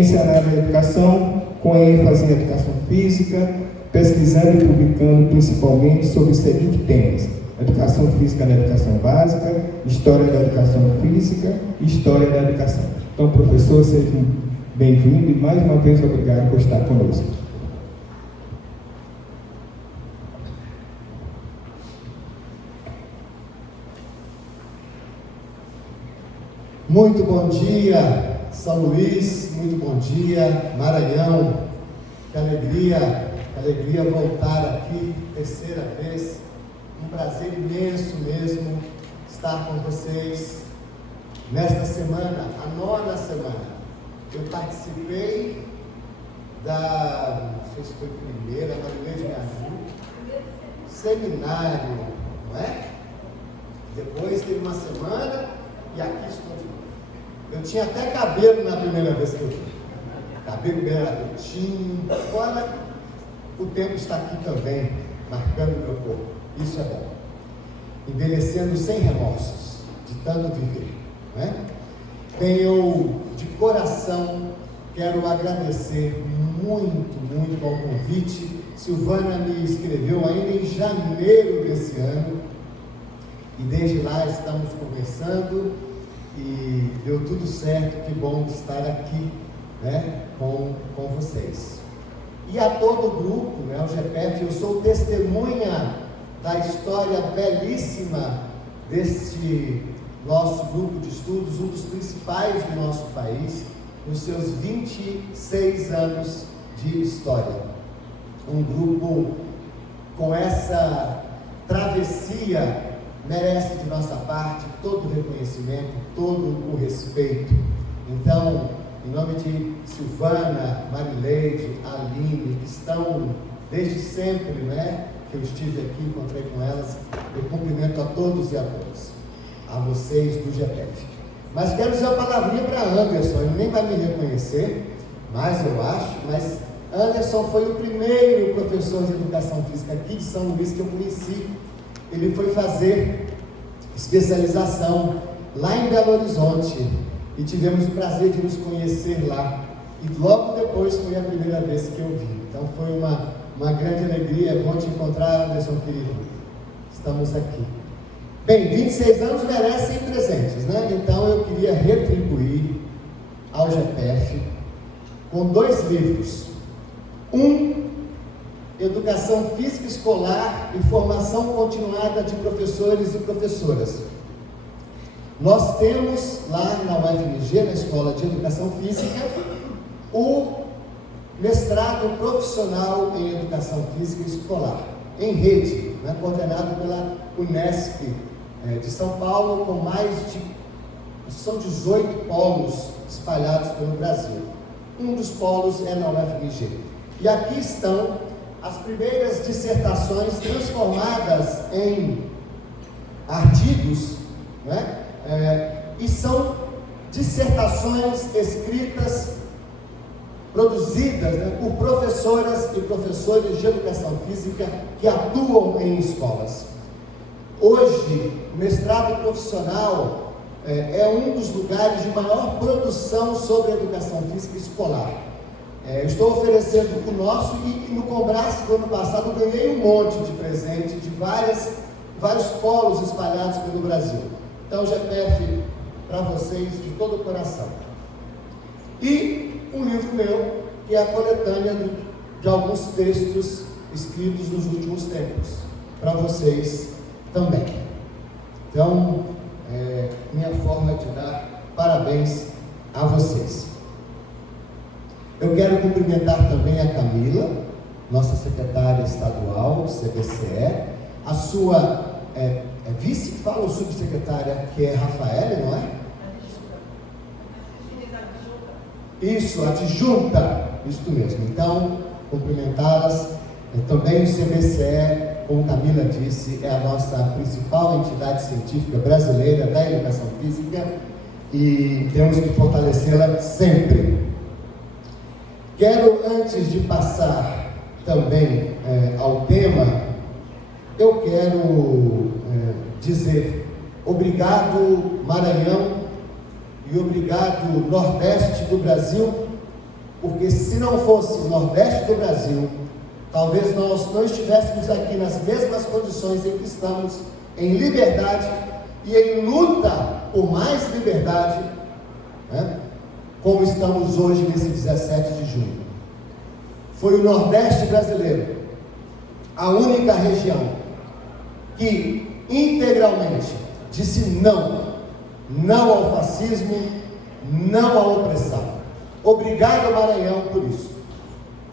Na área da educação, com ênfase em educação física, pesquisando e publicando principalmente sobre os seguintes temas: educação física na educação básica, história da educação física e história da educação. Então, professor, seja bem-vindo e mais uma vez obrigado por estar conosco. Muito bom dia, São Luís, muito bom dia, Maranhão. Que alegria voltar aqui, terceira vez. Um prazer imenso mesmo estar com vocês nesta semana, a 9ª semana. Eu participei não sei se foi primeira, Marilene me ajuda, seminário, não é? Depois teve uma semana e aqui estou de novo. Eu tinha até cabelo na primeira vez que eu fui. Cabelo bem curtinho. Agora o tempo está aqui também, marcando o meu corpo. Isso é bom. Envelhecendo sem remorsos, de tanto viver. Não é? Bem, eu de coração quero agradecer muito ao convite. Silvana me escreveu ainda em janeiro desse ano. E desde lá estamos conversando e deu tudo certo. Que bom estar aqui, né, com vocês. E a todo o grupo, né, o GPF, eu sou testemunha da história belíssima deste nosso grupo de estudos, um dos principais do nosso país, nos seus 26 anos de história. Um grupo com essa travessia merece de nossa parte todo o reconhecimento, todo o respeito. Então, em nome de Silvana, Marileide, Aline, que estão desde sempre, né, que eu estive aqui, encontrei com elas, eu cumprimento a todos e a todas, a vocês do GPF. Mas quero dizer uma palavrinha para Anderson, ele nem vai me reconhecer, mas eu acho, mas Anderson foi o primeiro professor de educação física aqui de São Luís que eu conheci. Ele foi fazer especialização lá em Belo Horizonte e tivemos o prazer de nos conhecer lá. E logo depois foi a primeira vez que eu vi. Então foi uma grande alegria. É bom te encontrar, Anderson, querido. Estamos aqui. Bem, 26 anos merecem presentes, né? Então eu queria retribuir ao GPF com 2 livros. Educação Física Escolar e Formação Continuada de Professores e Professoras. Nós temos lá na UFMG, na Escola de Educação Física, o mestrado profissional em Educação Física Escolar, em rede, né, coordenado pela Unesp de São Paulo, com são 18 polos espalhados pelo Brasil. Um dos polos é na UFMG. E aqui estão as primeiras dissertações transformadas em artigos, né? E são dissertações escritas, produzidas, né, por professoras e professores de educação física que atuam em escolas. Hoje, o mestrado profissional é um dos lugares de maior produção sobre educação física escolar. Estou oferecendo o nosso e no Combrace do ano passado eu ganhei um monte de presente de vários polos espalhados pelo Brasil. Então, GPF para vocês de todo o coração. E um livro meu, que é a coletânea de alguns textos escritos nos últimos tempos, para vocês também. Então, minha forma de dar parabéns a vocês. Eu quero cumprimentar também a Camila, nossa secretária estadual do CBCE, a sua vice, que fala, ou subsecretária, que é Rafaela, não é? Isso, adjunta, isso mesmo. Então, cumprimentá-las. Também o CBCE, como Camila disse, é a nossa principal entidade científica brasileira da educação física e temos que fortalecê-la sempre. Quero, antes de passar também ao tema, eu quero dizer obrigado, Maranhão, e obrigado, Nordeste do Brasil, porque se não fosse o Nordeste do Brasil, talvez nós não estivéssemos aqui nas mesmas condições em que estamos, em liberdade e em luta por mais liberdade, né? Como estamos hoje nesse 17 de junho. Foi o Nordeste brasileiro a única região que integralmente disse não ao fascismo, não à opressão. Obrigado, Maranhão, por isso.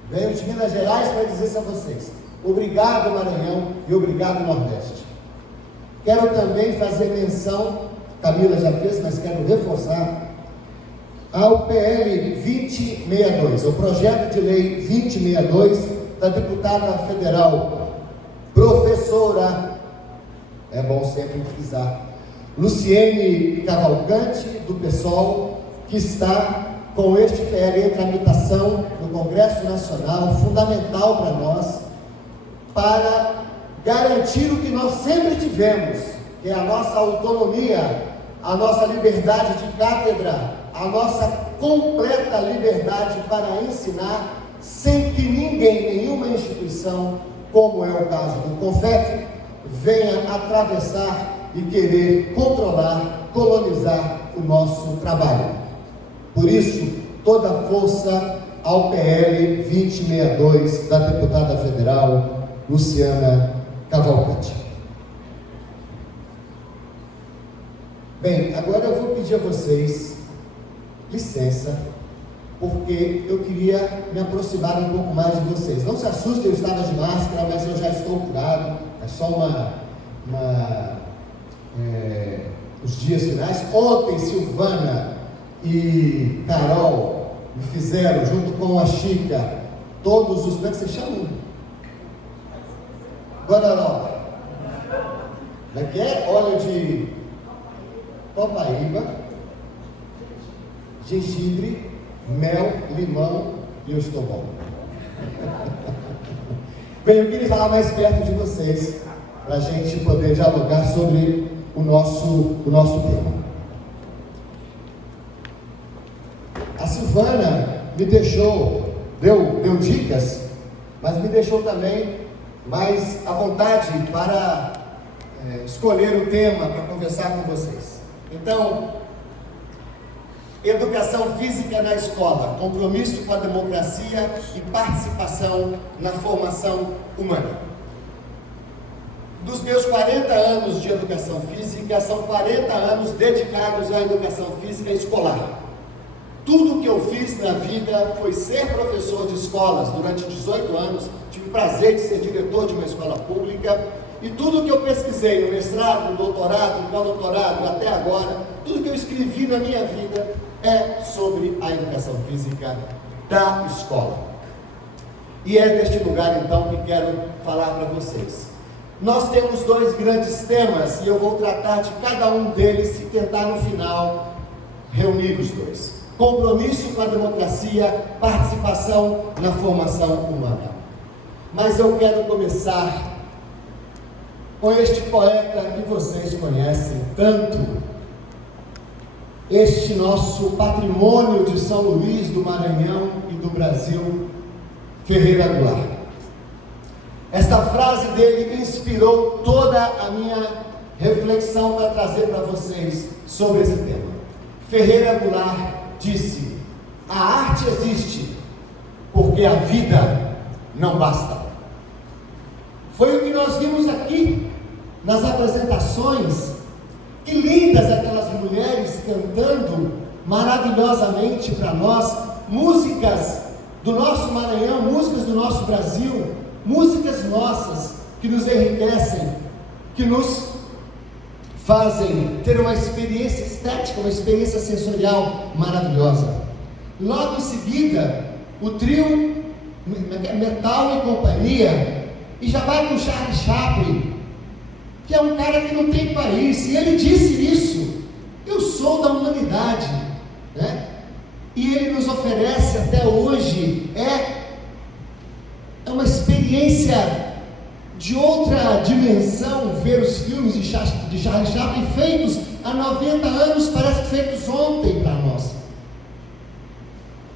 Venho de Minas Gerais para dizer isso a vocês. Obrigado, Maranhão, e obrigado, Nordeste. Quero também fazer menção, Camila já fez, mas quero reforçar, ao PL 2062, o projeto de lei 2062, da deputada federal, professora, é bom sempre frisar, Luciene Cavalcante, do PSOL, que está com este PL em tramitação no Congresso Nacional, fundamental para nós, para garantir o que nós sempre tivemos, que é a nossa autonomia, a nossa liberdade de cátedra, a nossa completa liberdade para ensinar, sem que ninguém, nenhuma instituição, como é o caso do CONFEF, venha atravessar e querer controlar, colonizar o nosso trabalho. Por isso, toda a força ao PL 2062 da deputada federal Luciana Cavalcante. Bem, agora eu vou pedir a vocês licença, porque eu queria me aproximar um pouco mais de vocês. Não se assustem, eu estava de máscara, mas eu já estou curado. É só os dias finais. Ontem, Silvana e Carol me fizeram, junto com a Chica, todos os... Como é que você chama? Guararó. Como é que é? Óleo de copaíba, gengibre, mel, limão, e eu estou bom. Bem, eu queria falar mais perto de vocês, para a gente poder dialogar sobre o nosso tema. A Silvana me deixou, deu dicas, mas me deixou também mais à vontade para escolher o tema para conversar com vocês. Então, educação física na escola, compromisso com a democracia e participação na formação humana. Dos meus 40 anos de educação física, são 40 anos dedicados à educação física escolar. Tudo que eu fiz na vida foi ser professor de escolas. Durante 18 anos, tive o prazer de ser diretor de uma escola pública. E tudo que eu pesquisei no mestrado, no doutorado, no pós-doutorado, até agora, tudo que eu escrevi na minha vida é sobre a educação física da escola. E é deste lugar, então, que quero falar para vocês. Nós temos dois grandes temas e eu vou tratar de cada um deles e tentar, no final, reunir os dois. Compromisso com a democracia, participação na formação humana. Mas eu quero começar com este poeta que vocês conhecem tanto, este nosso patrimônio de São Luís, do Maranhão e do Brasil, Ferreira Goulart. Esta frase dele inspirou toda a minha reflexão para trazer para vocês sobre esse tema. Ferreira Goulart disse: a arte existe porque a vida não basta. Foi o que nós vimos aqui nas apresentações. Que lindas aquelas mulheres cantando maravilhosamente para nós, músicas do nosso Maranhão, músicas do nosso Brasil, músicas nossas que nos enriquecem, que nos fazem ter uma experiência estética, uma experiência sensorial maravilhosa. Logo em seguida, o trio Metal e Companhia, e já vai com Charlie Chaplin, que é um cara que não tem país, e ele disse isso: eu sou da humanidade, né? E ele nos oferece até hoje, é uma experiência de outra dimensão, ver os filmes de Charlie Chaplin feitos há 90 anos, parece que feitos ontem para nós,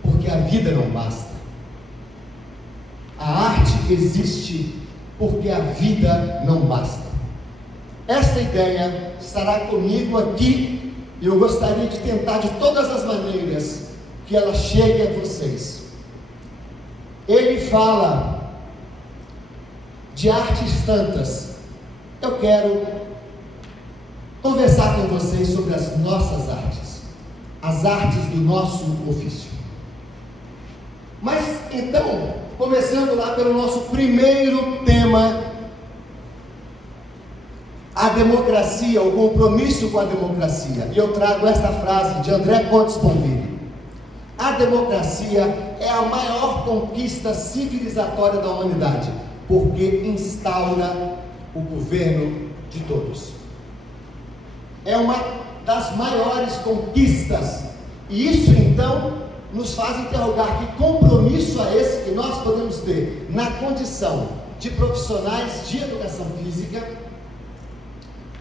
porque a vida não basta. A arte existe porque a vida não basta. Esta ideia estará comigo aqui e eu gostaria de tentar de todas as maneiras que ela chegue a vocês. Ele fala de artes tantas. Eu quero conversar com vocês sobre as nossas artes, as artes do nosso ofício. Mas então, começando lá pelo nosso primeiro tema, a democracia, o compromisso com a democracia. E eu trago esta frase de André Comte Sponville: a democracia é a maior conquista civilizatória da humanidade, porque instaura o governo de todos. É uma das maiores conquistas, e isso então nos faz interrogar que compromisso é esse que nós podemos ter na condição de profissionais de educação física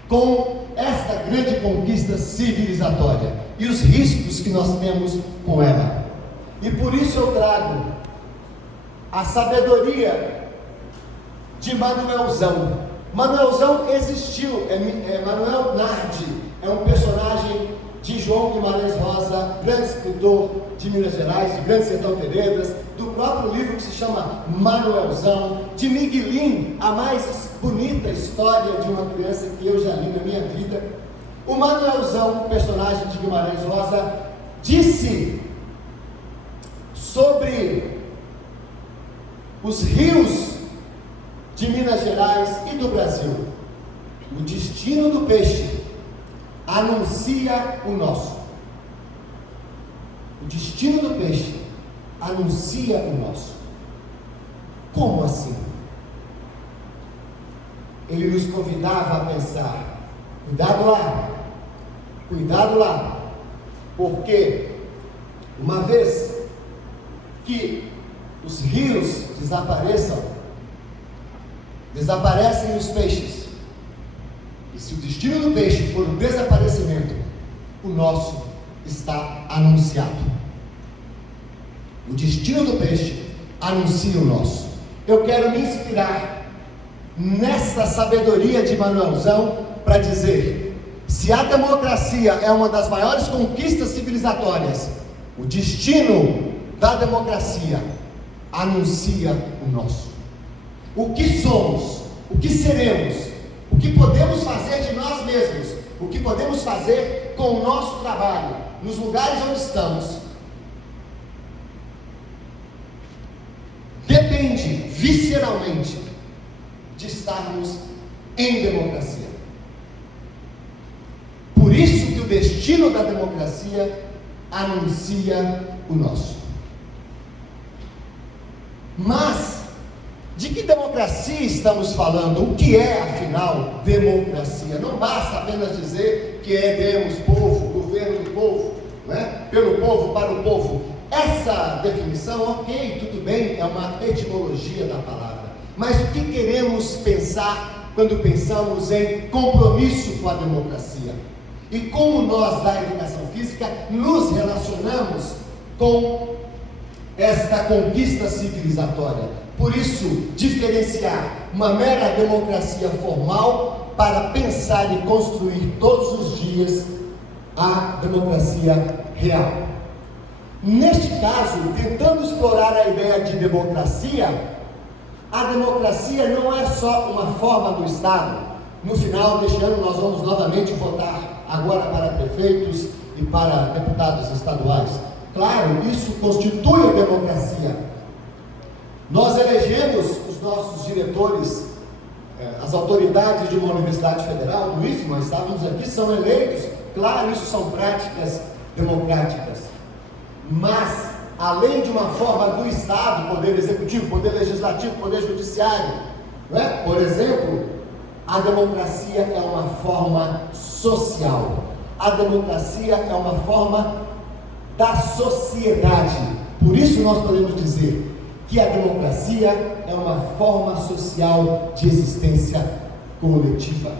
com esta grande conquista civilizatória e os riscos que nós temos com ela. E por isso eu trago a sabedoria de Manuelzão. Manuelzão existiu, Manuel Nardi é um personagem de João Guimarães Rosa, grande escritor de Minas Gerais, de Grande Sertão Veredas, do próprio livro que se chama Manuelzão, de Miguelim, a mais bonita história de uma criança que eu já li na minha vida. O Manuelzão, personagem de Guimarães Rosa, disse sobre os rios de Minas Gerais e do Brasil: o destino do peixe anuncia o nosso. O destino do peixe anuncia o nosso. Como assim? Ele nos convidava a pensar: cuidado lá, porque uma vez que os rios desaparecem os peixes, e se o destino do peixe for o desaparecimento, o nosso está anunciado. O destino do peixe anuncia o nosso. Eu quero me inspirar nessa sabedoria de Manuelzão para dizer: se a democracia é uma das maiores conquistas civilizatórias, o destino da democracia anuncia o nosso. O que somos, o que seremos, o que podemos fazer de nós mesmos, o que podemos fazer com o nosso trabalho, nos lugares onde estamos, depende visceralmente de estarmos em democracia. Por isso que o destino da democracia anuncia o nosso. Mas de que democracia estamos falando? O que é, afinal, democracia? Não basta apenas dizer que é Demos, povo, governo do povo, não é? Pelo povo, para o povo. Essa definição, ok, tudo bem, é uma etimologia da palavra. Mas o que queremos pensar quando pensamos em compromisso com a democracia? E como nós, da educação física, nos relacionamos com esta conquista civilizatória? Por isso, diferenciar uma mera democracia formal para pensar e construir todos os dias a democracia real. Neste caso, tentando explorar a ideia de democracia, a democracia não é só uma forma do Estado. No final deste ano nós vamos novamente votar agora para prefeitos e para deputados estaduais. Claro, isso constitui a democracia. Nós elegemos os nossos diretores, as autoridades de uma universidade federal, do IFE, nós estávamos aqui, são eleitos. Claro, isso são práticas democráticas. Mas, além de uma forma do Estado, poder executivo, poder legislativo, poder judiciário, não é? Por exemplo, a democracia é uma forma social. A democracia é uma forma da sociedade. Por isso nós podemos dizer que a democracia é uma forma social de existência coletiva.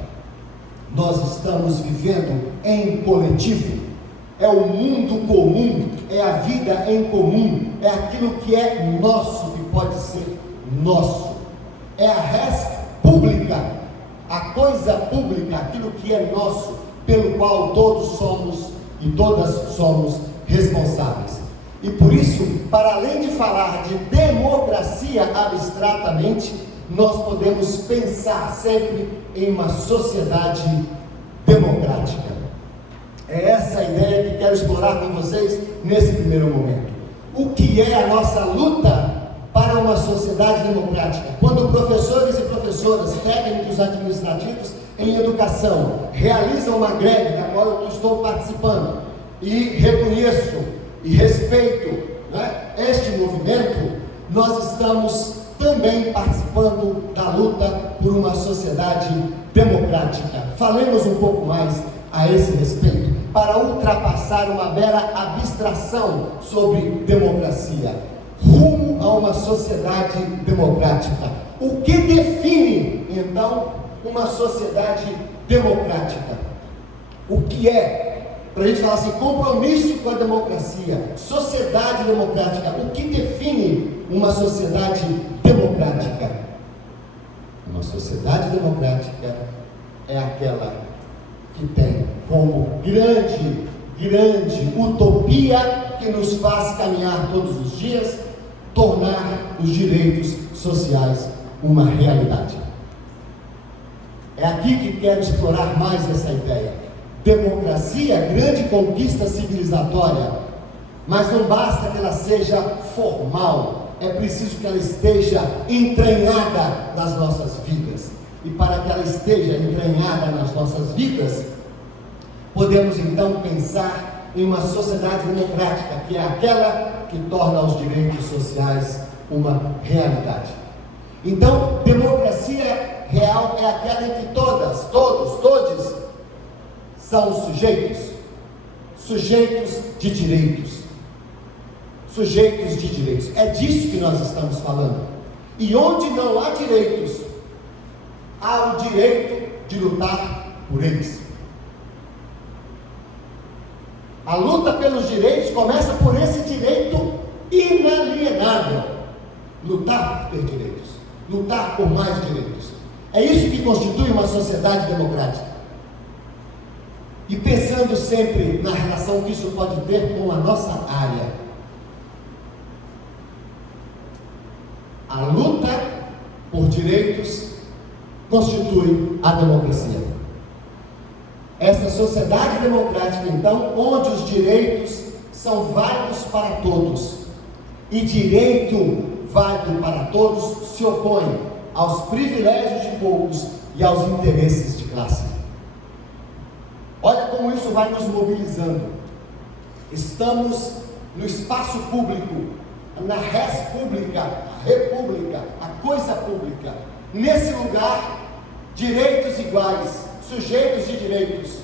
Nós estamos vivendo em coletivo. É o mundo comum é a vida em comum, é aquilo que é nosso, que pode ser nosso, é a res pública, a coisa pública, aquilo que é nosso, pelo qual todos somos e todas somos responsáveis. E por isso, para além de falar de democracia abstratamente, nós podemos pensar sempre em uma sociedade democrática. É essa a ideia que quero explorar com vocês nesse primeiro momento. O que é a nossa luta para uma sociedade democrática? Quando professores e professoras, técnicos administrativos em educação, realizam uma greve, da qual eu estou participando, e reconheço e respeito, né, este movimento, nós estamos também participando da luta por uma sociedade democrática. Falemos um pouco mais a esse respeito, para ultrapassar uma mera abstração sobre democracia, rumo a uma sociedade democrática. O que define, então, uma sociedade democrática? O que é? Para a gente falar assim, compromisso com a democracia, sociedade democrática. O que define uma sociedade democrática? Uma sociedade democrática é aquela que tem como grande utopia que nos faz caminhar todos os dias, tornar os direitos sociais uma realidade. É aqui que quero explorar mais essa ideia. Democracia, grande conquista civilizatória, mas não basta que ela seja formal, é preciso que ela esteja entranhada nas nossas vidas. E para que ela esteja entranhada nas nossas vidas, podemos então pensar em uma sociedade democrática, que é aquela que torna os direitos sociais uma realidade. Então, democracia real é aquela em que todos são sujeitos de direitos. Sujeitos de direitos. É disso que nós estamos falando. E onde não há direitos, há o direito de lutar por eles. A luta pelos direitos começa por esse direito inalienável. Lutar por ter direitos. Lutar por mais direitos. É isso que constitui uma sociedade democrática. E pensando sempre na relação que isso pode ter com a nossa área. A luta por direitos constitui a democracia. Essa sociedade democrática, então, onde os direitos são válidos para todos, e direito válido para todos se opõe aos privilégios de poucos e aos interesses de classe. Olha como isso vai nos mobilizando. Estamos no espaço público, na res pública, a república, a coisa pública. Nesse lugar, direitos iguais, sujeitos de direitos.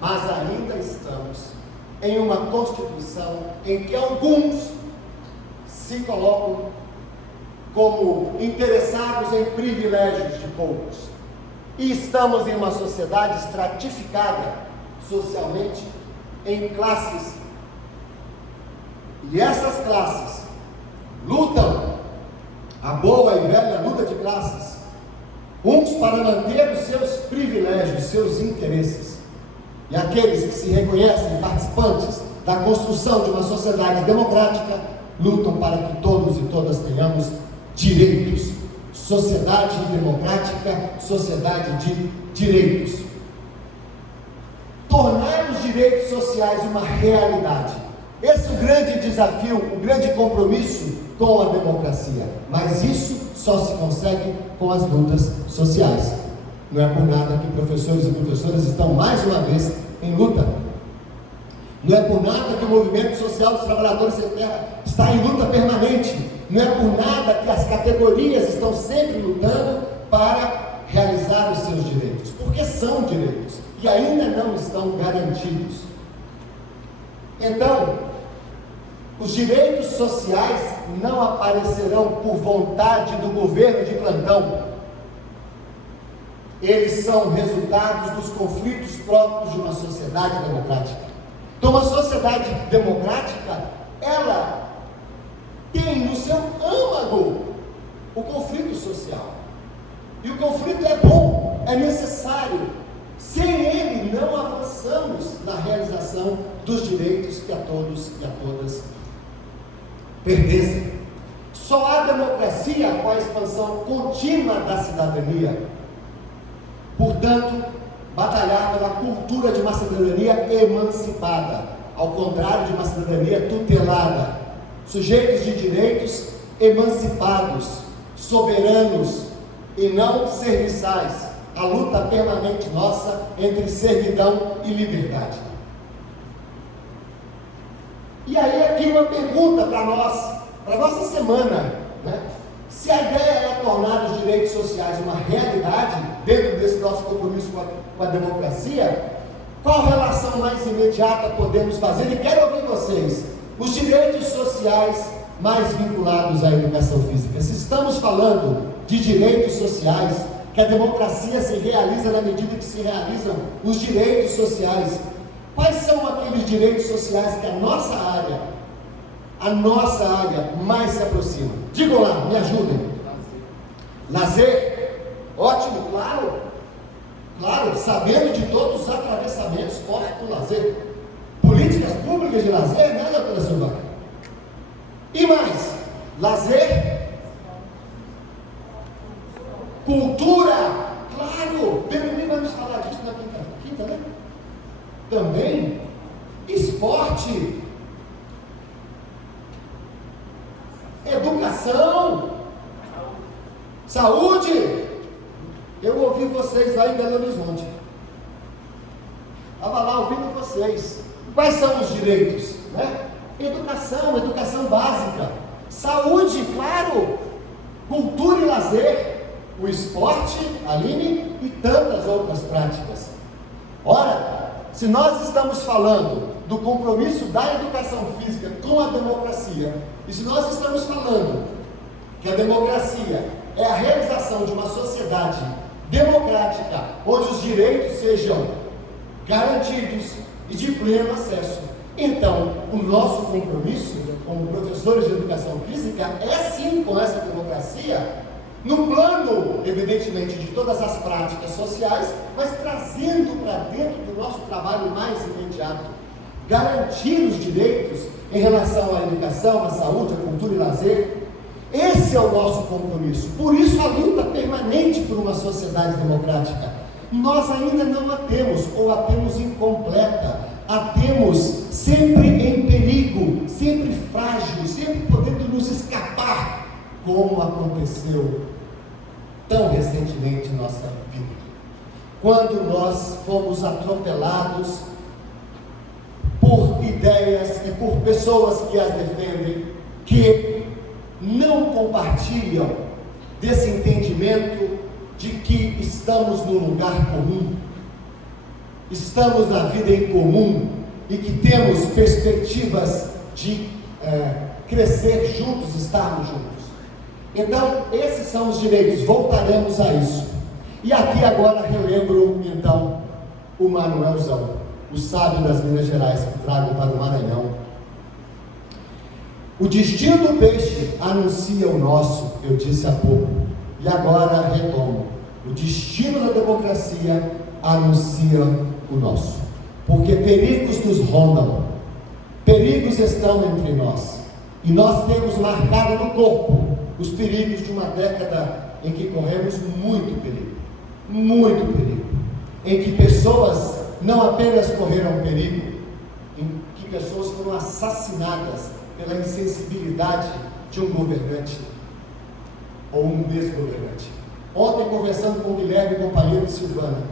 Mas ainda estamos em uma Constituição em que alguns se colocam como interessados em privilégios de poucos. E estamos em uma sociedade estratificada socialmente em classes. E essas classes lutam, a boa e velha luta de classes, uns para manter os seus privilégios, seus interesses. E aqueles que se reconhecem participantes da construção de uma sociedade democrática, lutam para que todos e todas tenhamos direitos. Sociedade democrática, sociedade de direitos. Tornar os direitos sociais uma realidade. Esse é o grande desafio, o grande compromisso com a democracia. Mas isso só se consegue com as lutas sociais. Não é por nada que professores e professoras estão mais uma vez em luta. Não é por nada que o movimento social dos trabalhadores sem terra está em luta permanente. Não é por nada que as categorias estão sempre lutando para realizar os seus direitos. Porque são direitos e ainda não estão garantidos. Então, os direitos sociais não aparecerão por vontade do governo de plantão. Eles são resultados dos conflitos próprios de uma sociedade democrática. Então, uma sociedade democrática, ela tem no seu âmago o conflito social. E o conflito é bom, é necessário. Sem ele, não avançamos na realização dos direitos que a todos e a todas pertencem. Só há democracia com a expansão contínua da cidadania. Portanto, batalhar pela cultura de uma cidadania emancipada, ao contrário de uma cidadania tutelada, sujeitos de direitos emancipados, soberanos e não serviçais, a luta permanente nossa entre servidão e liberdade. E aí aqui uma pergunta para nós, para a nossa semana, né? Se a ideia é tornar os direitos sociais uma realidade, dentro desse nosso compromisso com a democracia, qual relação mais imediata podemos fazer? E quero ouvir vocês, os direitos sociais mais vinculados à educação física. Se estamos falando de direitos sociais, que a democracia se realiza na medida que se realizam os direitos sociais, quais são aqueles direitos sociais que a nossa área mais se aproxima? Digam lá, me ajudem. Lazer, ótimo, claro, sabendo de todos os atravessamentos postos por lazer. Políticas públicas de lazer, né, doutora Silvana? E mais, lazer, cultura, claro, Benjamin vai nos falar disso na quinta, né? Também, esporte, educação, saúde. Eu ouvi vocês lá em Belo Horizonte, estava lá ouvindo vocês. Quais são os direitos, né? Educação básica, saúde, claro, cultura e lazer, o esporte, Aline, e tantas outras práticas. Ora, se nós estamos falando do compromisso da educação física com a democracia, e se nós estamos falando que a democracia é a realização de uma sociedade democrática, onde os direitos sejam garantidos e de pleno acesso, então o nosso compromisso como professores de educação física é sim com essa democracia, no plano, evidentemente, de todas as práticas sociais, mas trazendo para dentro do nosso trabalho mais imediato, garantir os direitos em relação à educação, à saúde, à cultura e lazer. Esse é o nosso compromisso. Por isso a luta permanente por uma sociedade democrática. Nós ainda não a temos, ou a temos incompleta, a temos sempre em perigo, sempre frágil, sempre podendo nos escapar, como aconteceu tão recentemente em nossa vida, quando nós fomos atropelados por ideias e por pessoas que as defendem, que não compartilham desse entendimento de que estamos num lugar comum, estamos na vida em comum e que temos perspectivas de crescer juntos, estarmos juntos. Então, esses são os direitos, voltaremos a isso. E aqui agora relembro, então, o Manuelzão, o sábio das Minas Gerais, que trago para o Maranhão. O destino do peixe anuncia o nosso, eu disse há pouco, e agora retomo. O destino da democracia anuncia o nosso, porque perigos nos rondam, perigos estão entre nós, e nós temos marcado no corpo os perigos de uma década em que corremos muito perigo, em que pessoas não apenas correram perigo, em que pessoas foram assassinadas pela insensibilidade de um governante ou um desgovernante. Ontem, conversando com o Guilherme, companheiro de Silvana,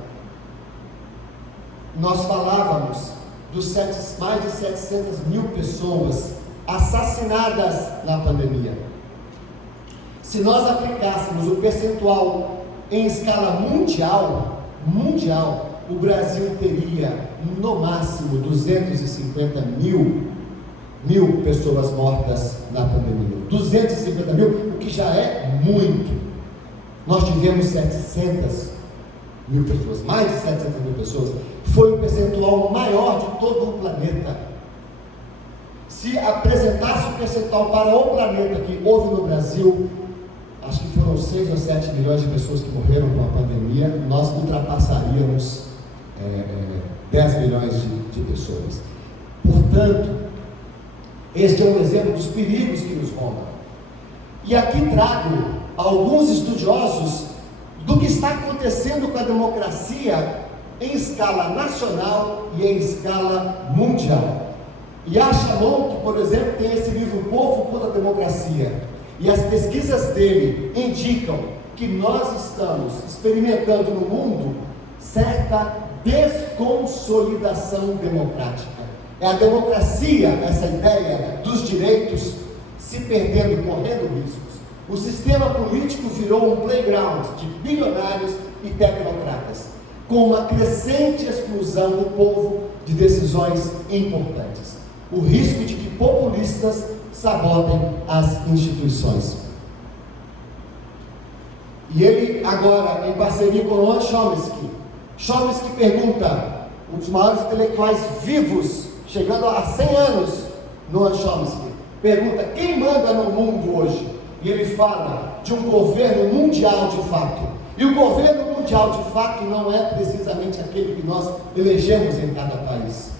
nós falávamos dos mais de 700 mil pessoas assassinadas na pandemia. Se nós aplicássemos o percentual em escala mundial, o Brasil teria no máximo 250 mil pessoas mortas na pandemia. 250 mil, o que já é muito. Nós tivemos 700 mil pessoas, mais de 700 mil pessoas, foi o percentual maior de todo o planeta. Se apresentasse o percentual para o planeta que houve no Brasil, acho que foram 6 ou 7 milhões de pessoas que morreram com a pandemia, nós ultrapassaríamos 10 milhões de pessoas. Portanto, este é um exemplo dos perigos que nos rondam. E aqui trago alguns estudiosos do que está acontecendo com a democracia em escala nacional e em escala mundial. Yasha Shalom, que, por exemplo, tem esse livro O Povo contra a Democracia, e as pesquisas dele indicam que nós estamos experimentando no mundo certa desconsolidação democrática. É a democracia, essa ideia dos direitos, se perdendo, correndo riscos. O sistema político virou um playground de bilionários e tecnocratas, com uma crescente exclusão do povo de decisões importantes. O risco de que populistas sabotem as instituições. E ele agora, em parceria com Noam Chomsky pergunta, um dos maiores intelectuais vivos, chegando a 100 anos, Noam Chomsky, pergunta: quem manda no mundo hoje? E ele fala de um governo mundial de fato. E o governo mundial de fato não é precisamente aquele que nós elegemos em cada país.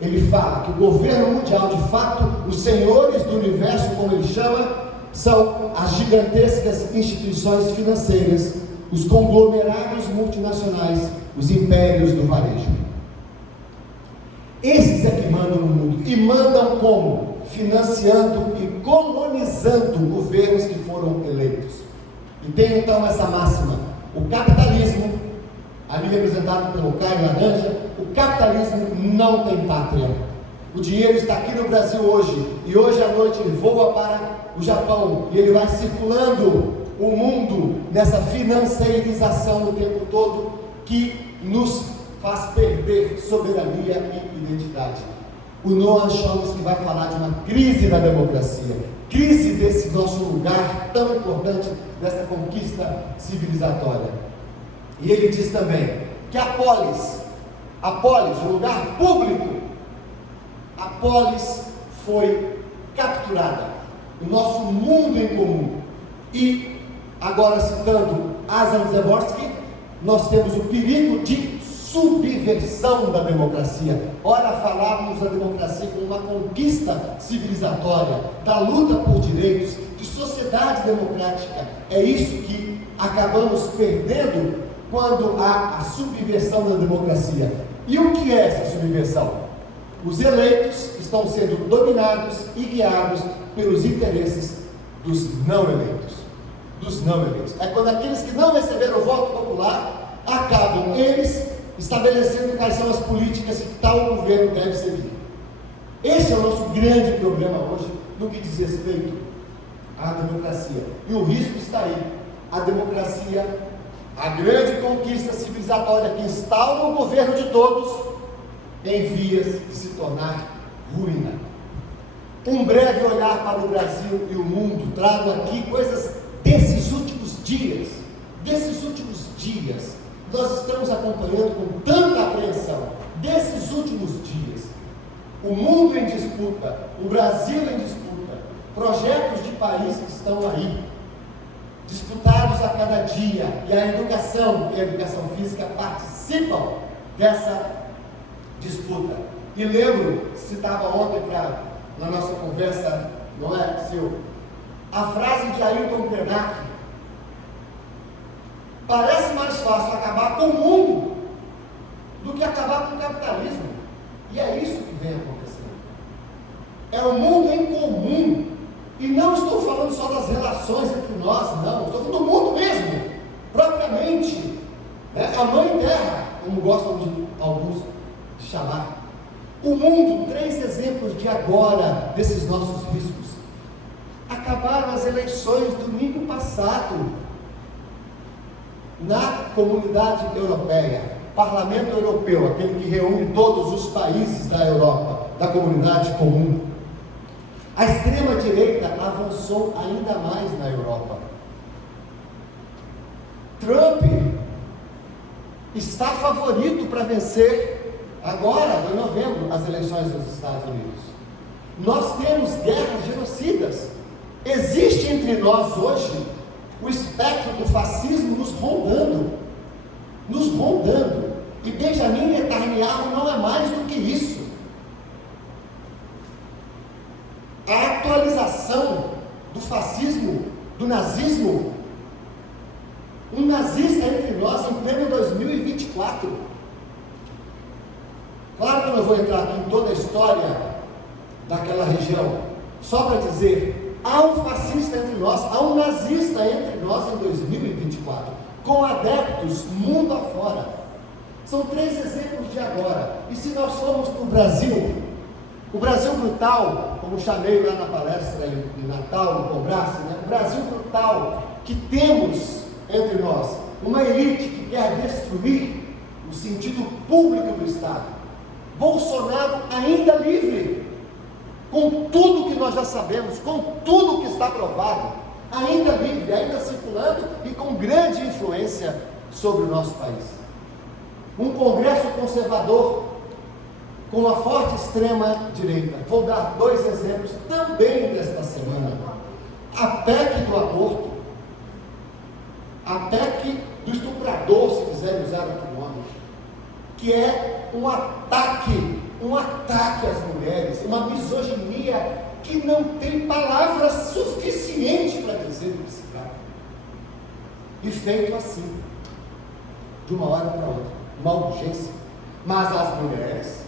Ele fala que o governo mundial de fato, os senhores do universo, como ele chama, são as gigantescas instituições financeiras, os conglomerados multinacionais, os impérios do varejo. Esses é que mandam no mundo. E mandam como? Financiando e colonizando governos que foram eleitos. E tem então essa máxima: o capitalismo, ali representado pelo Caio Laranja, o capitalismo não tem pátria. O dinheiro está aqui no Brasil hoje, e hoje à noite ele voa para o Japão, e ele vai circulando o mundo nessa financeirização o tempo todo, que nos faz perder soberania e identidade. O Noam Chomsky vai falar de uma crise da democracia, crise desse nosso lugar tão importante, dessa conquista civilizatória. E ele diz também que a polis, o lugar público, a polis foi capturada, o nosso mundo em comum. E agora, citando Asa Dvorsky, nós temos o perigo de subversão da democracia. Ora, falávamos da democracia como uma conquista civilizatória, da luta por direitos, de sociedade democrática. É isso que acabamos perdendo quando há a subversão da democracia. E o que é essa subversão? Os eleitos estão sendo dominados e guiados pelos interesses dos não eleitos. É quando aqueles que não receberam o voto popular acabam eles estabelecendo quais são as políticas que tal governo deve seguir. Esse é o nosso grande problema hoje no que diz respeito à democracia. E o risco está aí. A democracia, a grande conquista civilizatória que instaura o governo de todos, em vias de se tornar ruína. Um breve olhar para o Brasil e o mundo, trago aqui coisas desses últimos dias. Nós estamos acompanhando com tanta apreensão, desses últimos dias, o mundo em disputa, o Brasil em disputa, projetos de país que estão aí, disputados a cada dia, e a educação e a educação física participam dessa disputa. E lembro, citava ontem na nossa conversa, não é, Sil? A frase de Ailton Krenak: parece mais fácil acabar com o mundo do que acabar com o capitalismo. E é isso que vem acontecendo. É o mundo em comum. E não estou falando só das relações entre nós, não. Estou falando do mundo mesmo, propriamente. A mãe terra, como gostam de alguns de chamar. O mundo, 3 exemplos de agora, desses nossos riscos. Acabaram as eleições domingo passado, na Comunidade Europeia, Parlamento Europeu, aquele que reúne todos os países da Europa, da Comunidade Comum. A extrema-direita avançou ainda mais na Europa. Trump está favorito para vencer agora, em novembro, as eleições dos Estados Unidos. Nós temos guerras genocidas. Existe entre nós hoje o espectro do fascismo nos rondando. E Benjamin Netanyahu não é mais do que isso. A atualização do fascismo, do nazismo, um nazista entre nós em pleno 2024. Claro que eu não vou entrar aqui em toda a história daquela região, só para dizer, há um fascista entre nós, há um nazista entre nós em 2024, com adeptos mundo afora. São 3 exemplos de agora. E se nós formos para o Brasil brutal, como chamei lá na palestra em Natal, no Congresso, né? O Brasil brutal que temos entre nós, uma elite que quer destruir o sentido público do Estado. Bolsonaro ainda livre, com tudo que nós já sabemos, com tudo que está provado, ainda livre, ainda circulando e com grande influência sobre o nosso país. Um Congresso conservador com uma forte extrema direita. Vou dar 2 exemplos também desta semana. A PEC do aborto, a PEC do estuprador, se quiserem usar outro nome, que é um ataque às mulheres, uma misoginia que não tem palavras suficientes para dizer o que se trata. E feito assim, de uma hora para outra, uma urgência. Mas as mulheres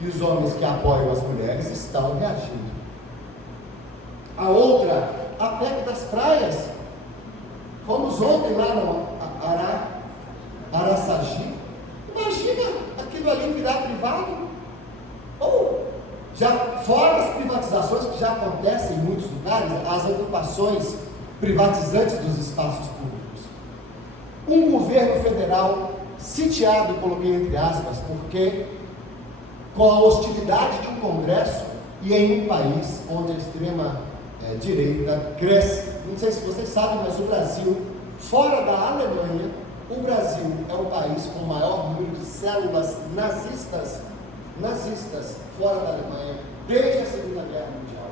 e os homens que apoiam as mulheres estão reagindo. A outra, a PEC das praias. Fomos ontem lá no Araçagi. Imagina aquilo ali virar privado. Ou, já fora as privatizações que já acontecem em muitos lugares, as ocupações privatizantes dos espaços públicos. Um governo federal sitiado, coloquei entre aspas, porque com a hostilidade de um Congresso e em um país onde a extrema direita cresce. Não sei se vocês sabem, mas o Brasil, fora da Alemanha, o Brasil é o país com o maior número de células nazistas fora da Alemanha, desde a Segunda Guerra Mundial.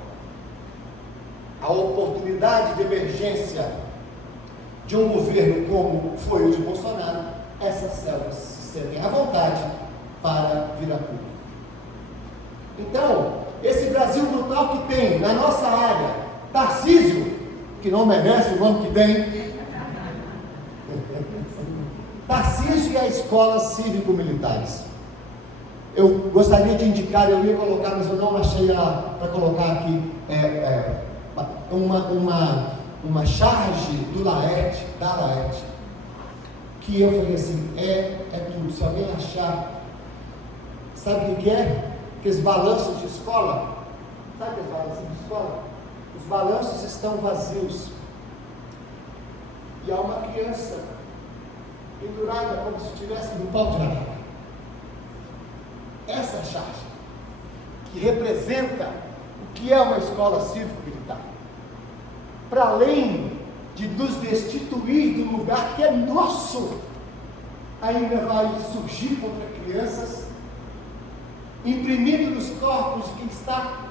A oportunidade de emergência de um governo como foi o de Bolsonaro, essas células se sentem à vontade para vir a público. Então, esse Brasil brutal que tem na nossa área, Tarcísio, que não merece o nome que tem, Tarcísio e a escola cívico-militares. Eu gostaria de indicar, eu ia colocar, mas eu não achei para colocar aqui, uma charge da Laerte, que eu falei assim, é tudo. Se alguém achar, sabe o que é? Aqueles balanços de escola, sabe aqueles balanços de escola? Os balanços estão vazios, e há uma criança pendurada como se estivesse no pau de arara. Essa é a charge, que representa o que é uma escola cívico-militar. Para além de nos destituir do lugar que é nosso, ainda vai surgir contra crianças, imprimindo nos corpos de quem está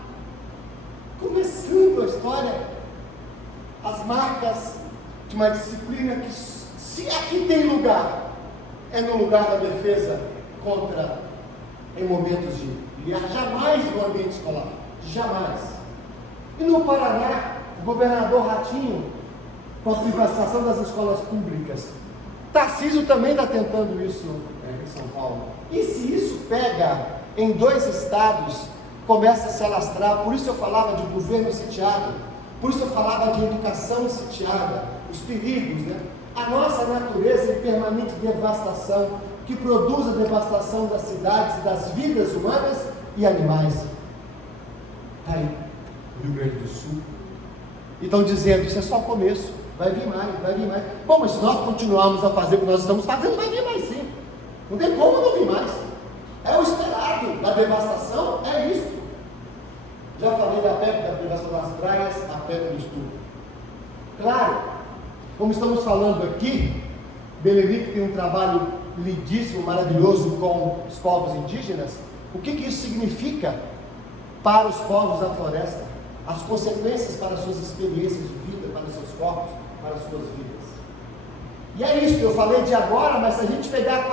começando a história, as marcas de uma disciplina que, se aqui tem lugar, é no lugar da defesa contra, em momentos de guerra, jamais no ambiente escolar, jamais. E no Paraná, o governador Ratinho, com a privatização das escolas públicas, Tarcísio também está tentando isso em São Paulo. E se isso pega em 2 estados, começa a se alastrar. Por isso eu falava de governo sitiado, por isso eu falava de educação sitiada, os perigos, né? A nossa natureza em permanente devastação, que produz a devastação das cidades e das vidas humanas e animais. Está aí, Rio Grande do Sul. E estão dizendo, isso é só o começo, vai vir mais. Bom, mas se nós continuarmos a fazer o que nós estamos fazendo, vai vir mais sim. Não tem como não vir mais. É o esperado da devastação, é isso. Já falei da PEC da privação das praias, a PEC do estupro. Claro, como estamos falando aqui, Beleric tem um trabalho lindíssimo, maravilhoso com os povos indígenas, o que isso significa para os povos da floresta, as consequências para as suas experiências de vida, para os seus corpos, para as suas vidas. E é isso, eu falei de agora, mas se a gente pegar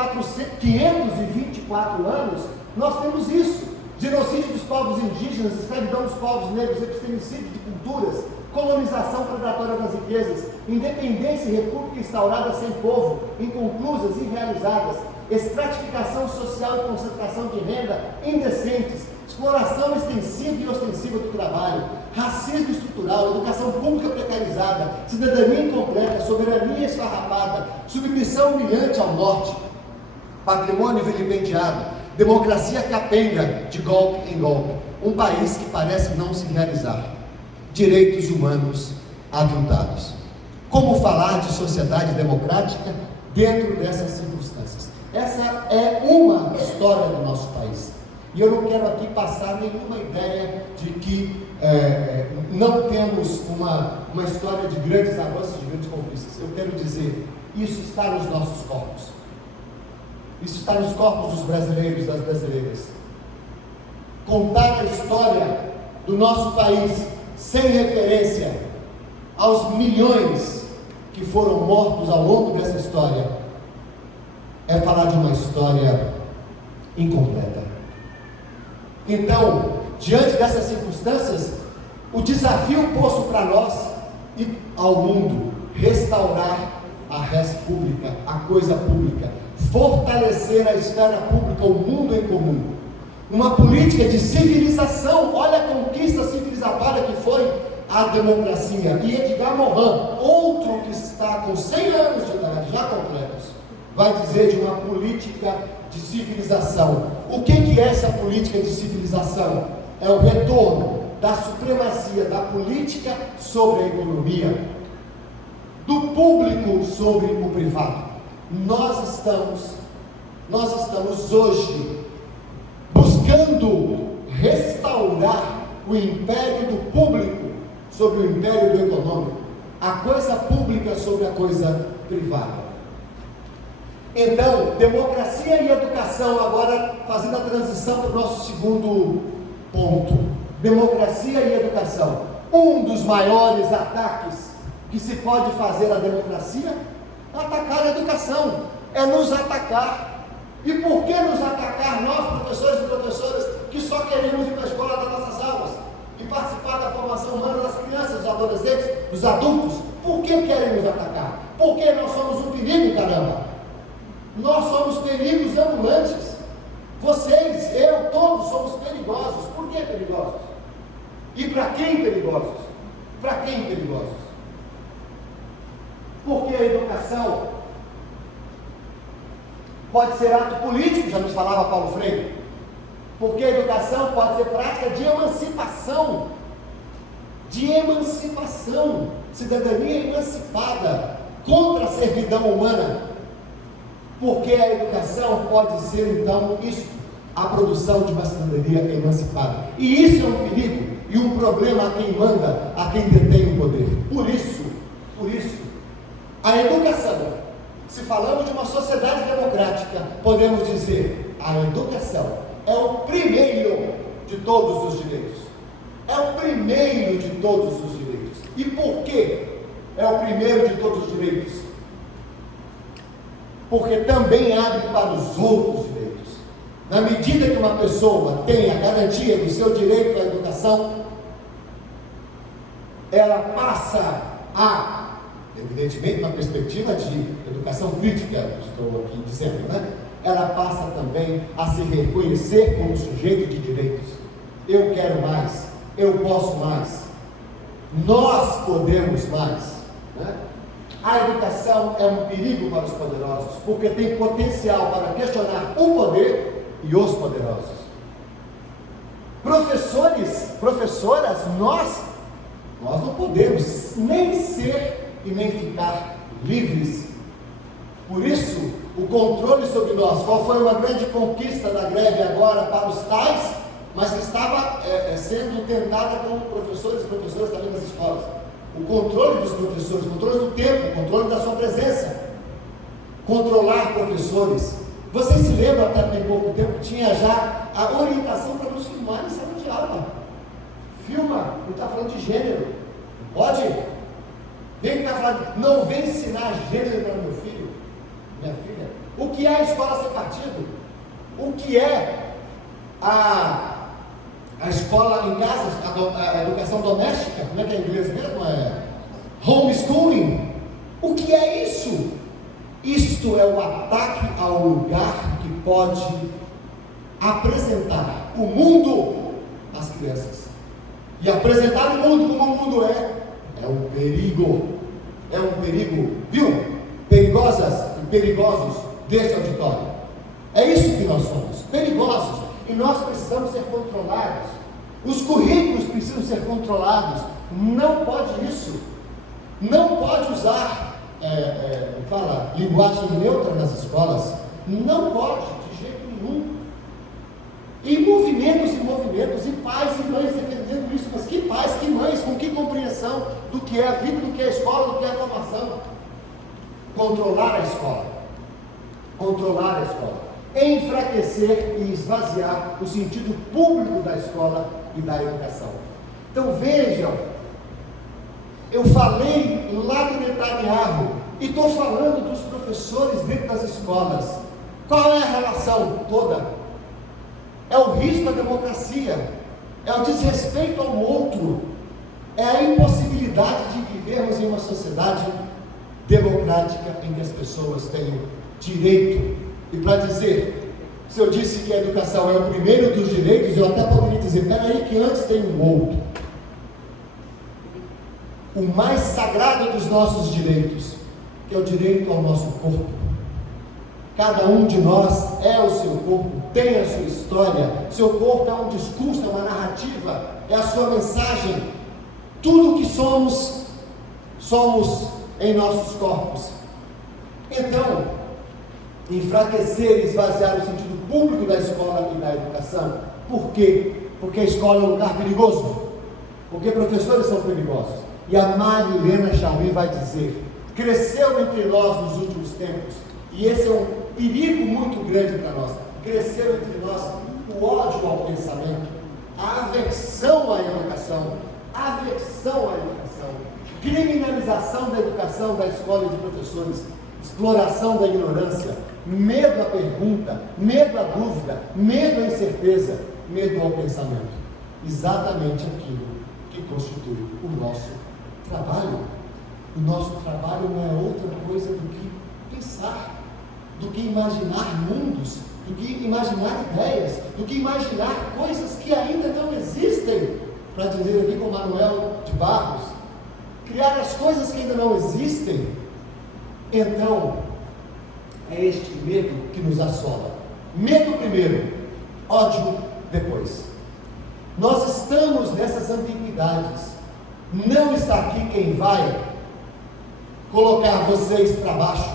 524 anos, nós temos isso: genocídio dos povos indígenas, escravidão dos povos negros, epistemicídio de culturas, colonização predatória das riquezas, independência e república instaurada sem povo, inconclusas, irrealizadas, estratificação social e concentração de renda indecentes, exploração extensiva e ostensiva do trabalho, racismo estrutural, educação pública precarizada, cidadania incompleta, soberania esfarrapada, submissão humilhante ao norte, patrimônio vilipendiado, democracia capenga de golpe em golpe, um país que parece não se realizar, direitos humanos aviltados. Como falar de sociedade democrática dentro dessas circunstâncias? Essa é uma história do nosso país. E eu não quero aqui passar nenhuma ideia de que não temos uma história de grandes avanços, de grandes conquistas. Eu quero dizer, isso está nos nossos corpos. Isso está nos corpos dos brasileiros e das brasileiras. Contar a história do nosso país sem referência aos milhões que foram mortos ao longo dessa história é falar de uma história incompleta. Então, diante dessas circunstâncias, o desafio posto para nós e ao mundo: restaurar a res pública, a coisa pública, fortalecer a esfera pública, o mundo em comum, uma política de civilização. Olha a conquista civilizatória que foi a democracia. E Edgar Morin, outro que está com 100 anos de idade já completos, vai dizer de uma política de civilização. O que é essa política de civilização? É o retorno da supremacia da política sobre a economia, do público sobre o privado. Nós estamos hoje buscando restaurar o império do público sobre o império do econômico, a coisa pública sobre a coisa privada. Então, democracia e educação, agora fazendo a transição para o nosso segundo ponto. Democracia e educação. Um dos maiores ataques que se pode fazer à democracia é atacar a educação, é nos atacar. E por que nos atacar, nós, professores e professoras, que só queremos ir para a escola das nossas aulas e participar da formação humana das crianças, dos adolescentes, dos adultos? Por que querem nos atacar? Porque nós somos um perigo, caramba! Nós somos perigos ambulantes. Vocês, eu, todos somos perigosos. Por que perigosos? E para quem perigosos? Para quem perigosos? Porque a educação pode ser ato político, já nos falava Paulo Freire. Porque a educação pode ser prática de emancipação. De emancipação. Cidadania emancipada contra a servidão humana. Porque a educação pode ser, então, isso, a produção de uma cidadania emancipada. E isso é um perigo e um problema a quem manda, a quem detém o poder. Por isso, a educação, se falamos de uma sociedade democrática, podemos dizer, a educação é o primeiro de todos os direitos. É o primeiro de todos os direitos. E por que é o primeiro de todos os direitos? Porque também abre para os outros direitos. Na medida que uma pessoa tem a garantia do seu direito à educação, ela passa a, evidentemente, uma perspectiva de educação crítica, estou aqui dizendo, né? Ela passa também a se reconhecer como sujeito de direitos. Eu quero mais, eu posso mais, nós podemos mais, né? A educação é um perigo para os poderosos, porque tem potencial para questionar o poder e os poderosos. Professores, professoras, nós não podemos nem ser e nem ficar livres. Por isso, o controle sobre nós, qual foi uma grande conquista da greve agora para os tais, mas que estava sendo tentada com professores e professoras também nas escolas. O controle dos professores, o controle do tempo, o controle da sua presença. controlar professores. Vocês se lembram, até tem pouco tempo, tinha já a orientação para nos filmar em sala de aula. Filma, não está falando de gênero. Pode? Vem cá falando, não vem ensinar gênero para meu filho, minha filha. O que é a escola sem partido? O que é a escola em casa, a educação doméstica? Como é que é em inglês mesmo? Homeschooling. O que é isso? Isto é o ataque ao lugar que pode apresentar o mundo às crianças. E apresentar o mundo como o mundo é um perigo. É um perigo, viu? Perigosas e perigosos deste auditório. É isso que nós somos, perigosos. E nós precisamos ser controlados. Os currículos precisam ser controlados. Não pode isso. Não pode usar linguagem neutra nas escolas. Não pode, de jeito nenhum. E movimentos, e pais e mães defendendo isso. Mas que pais, que mães, com que compreensão do que é a vida, do que é a escola, do que é a formação. Controlar a escola. Controlar a escola. Enfraquecer e esvaziar o sentido público da escola e da educação. Então vejam, eu falei lá do Netanyahu e estou falando dos professores dentro das escolas. Qual é a relação toda? É o risco à democracia, é o desrespeito ao outro, é a impossibilidade de vivermos em uma sociedade democrática em que as pessoas tenham direito. E para dizer, se eu disse que a educação é o primeiro dos direitos, eu até poderia dizer, peraí, que antes tem um outro. O mais sagrado dos nossos direitos, que é o direito ao nosso corpo. Cada um de nós é o seu corpo, tem a sua história, seu corpo é um discurso, é uma narrativa, é a sua mensagem. Tudo o que somos, somos em nossos corpos. Então, enfraquecer e esvaziar o sentido público da escola e da educação. Por quê? Porque a escola é um lugar perigoso. Porque professores são perigosos. E a Marilena Chauí vai dizer, cresceu entre nós nos últimos tempos, e esse é um perigo muito grande para nós, cresceu entre nós o ódio ao pensamento, a aversão à educação, criminalização da educação, da escola e de professores, exploração da ignorância, medo à pergunta, medo à dúvida, medo à incerteza, medo ao pensamento. Exatamente aquilo que constitui o nosso trabalho. O nosso trabalho não é outra coisa do que pensar, do que imaginar mundos, do que imaginar ideias, do que imaginar coisas que ainda não existem, para dizer aqui com Manuel de Barros, criar as coisas que ainda não existem. Então, é este medo que nos assola. Medo primeiro, ódio depois. Nós estamos nessas ambiguidades. Não está aqui quem vai colocar vocês para baixo.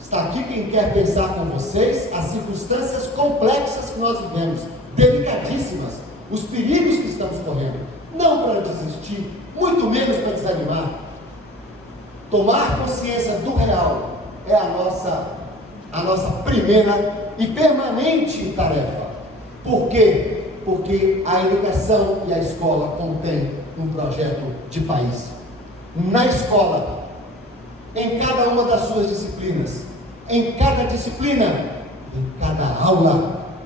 Está aqui quem quer pensar com vocês as circunstâncias complexas que nós vivemos, delicadíssimas, os perigos que estamos correndo. Não para desistir, muito menos para desanimar. Tomar consciência do real é a nossa primeira e permanente tarefa. Por quê? Porque a educação e a escola contêm um projeto de país. Na escola, em cada uma das suas disciplinas, em cada disciplina,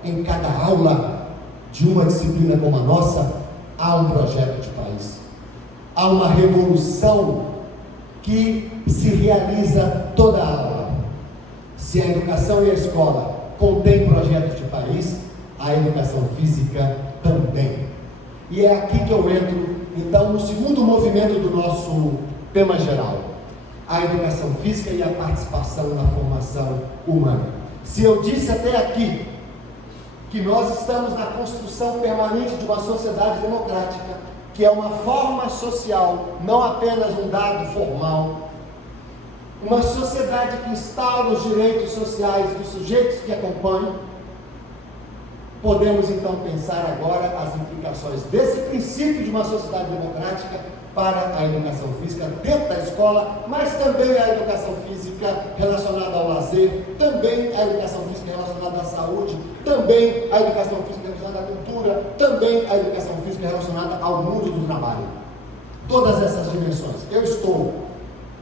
em cada aula de uma disciplina como a nossa, há um projeto de país. Há uma revolução que se realiza toda a aula. Se a educação e a escola contêm projetos de país, a educação física também. E é aqui que eu entro, então, no segundo movimento do nosso tema geral. A educação física e a participação na formação humana. Se eu disse até aqui que nós estamos na construção permanente de uma sociedade democrática, que é uma forma social, não apenas um dado formal, uma sociedade que instaura os direitos sociais dos sujeitos que acompanham, podemos então pensar agora as implicações desse princípio de uma sociedade democrática para a educação física dentro da escola, mas também a educação física relacionada ao lazer, também a educação física relacionada à saúde, também a educação física relacionada à cultura, também a educação física relacionada ao mundo do trabalho. Todas essas dimensões. Eu estou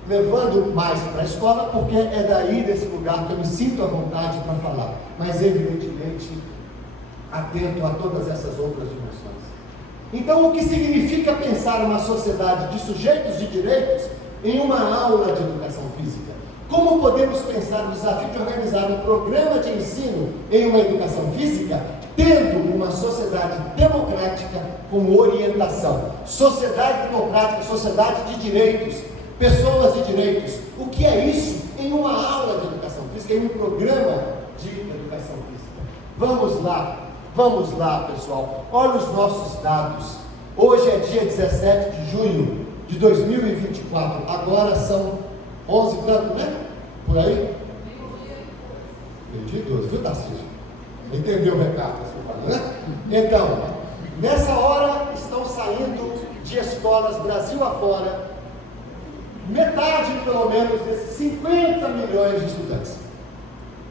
levando mais para a escola porque é daí, desse lugar, que eu me sinto à vontade para falar, mas evidentemente atento a todas essas outras dimensões. Então, o que significa pensar uma sociedade de sujeitos de direitos em uma aula de educação física? Como podemos pensar o desafio de organizar um programa de ensino em uma educação física, tendo uma sociedade democrática como orientação? Sociedade democrática, sociedade de direitos, pessoas de direitos. O que é isso em uma aula de educação física, em um programa de educação física? Vamos lá, pessoal. Olha os nossos dados. Hoje é dia 17 de junho de 2024. Agora são 11 tanto, né? Por aí? Meio-dia 12, viu, Tarcísio? Entendeu o recado, né? Então, nessa hora estão saindo de escolas Brasil afora, metade pelo menos desses 50 milhões de estudantes.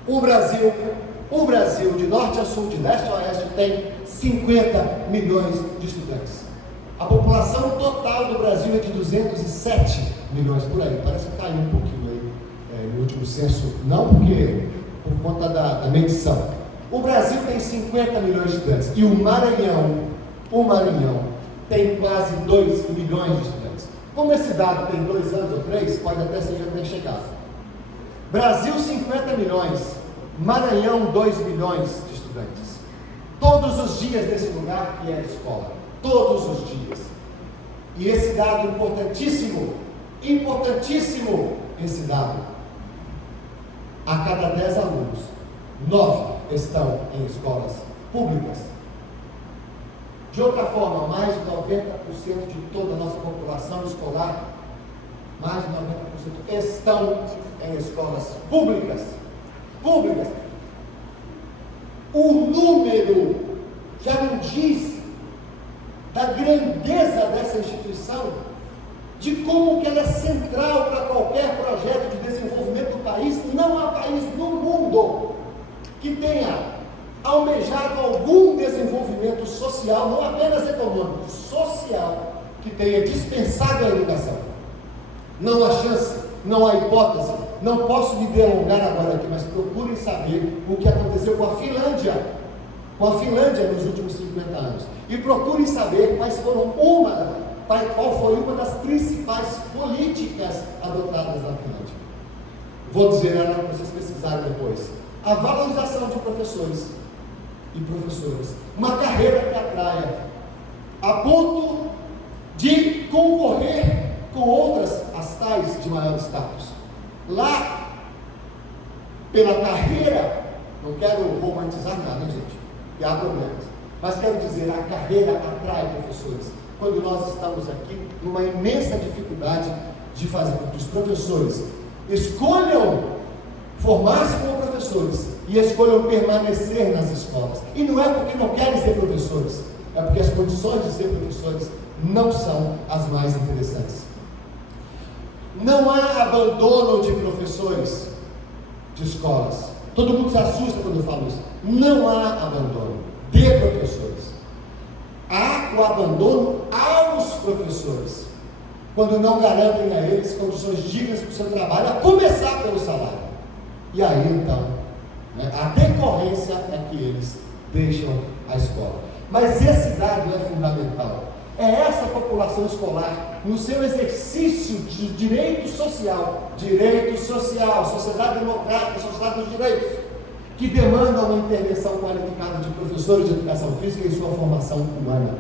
O Brasil, de norte a sul, de leste a oeste, tem 50 milhões de estudantes. A população total do Brasil é de 207 milhões, por aí. Parece que caiu um pouquinho aí no último censo, não porque por conta da medição. O Brasil tem 50 milhões de estudantes e o Maranhão tem quase 2 milhões de estudantes. Como esse dado tem 2 anos ou 3, pode até ser já ter chegado. Brasil, 50 milhões. Maranhão, 2 milhões de estudantes. Todos os dias nesse lugar que é a escola. Todos os dias. E esse dado importantíssimo, esse dado. A cada 10 alunos, 9 estão em escolas públicas. De outra forma, mais de 90% de toda a nossa população escolar, mais de 90% estão em escolas públicas. O número já não diz da grandeza dessa instituição, de como que ela é central para qualquer projeto de desenvolvimento do país. Não há país no mundo que tenha almejado algum desenvolvimento social, não apenas econômico, social, que tenha dispensado a educação. Não há chance, não há hipótese. Não posso me delongar agora aqui, mas procurem saber o que aconteceu com a Finlândia nos últimos 50 anos. E procurem saber qual foi uma das principais políticas adotadas na Finlândia. Vou dizer ela para vocês pesquisarem depois. A valorização de professores e professoras, uma carreira que atraia, a ponto de concorrer com outras, as tais de maior status. Lá, pela carreira, não quero romantizar nada, gente, que há problemas, mas quero dizer, a carreira atrai professores. Quando nós estamos aqui numa imensa dificuldade de fazer com que os professores escolham formar-se como professores e escolham permanecer nas escolas. E não é porque não querem ser professores, é porque as condições de ser professores não são as mais interessantes. Não há abandono de professores de escolas. Todo mundo se assusta quando eu falo isso. Não há abandono de professores. Há o abandono aos professores, quando não garantem a eles condições dignas para o seu trabalho, a começar pelo salário. E aí então, a decorrência é que eles deixam a escola. Mas esse dado é fundamental. É essa população escolar, no seu exercício de direito social, sociedade democrática, sociedade dos direitos, que demanda uma intervenção qualificada de professores de educação física em sua formação humana.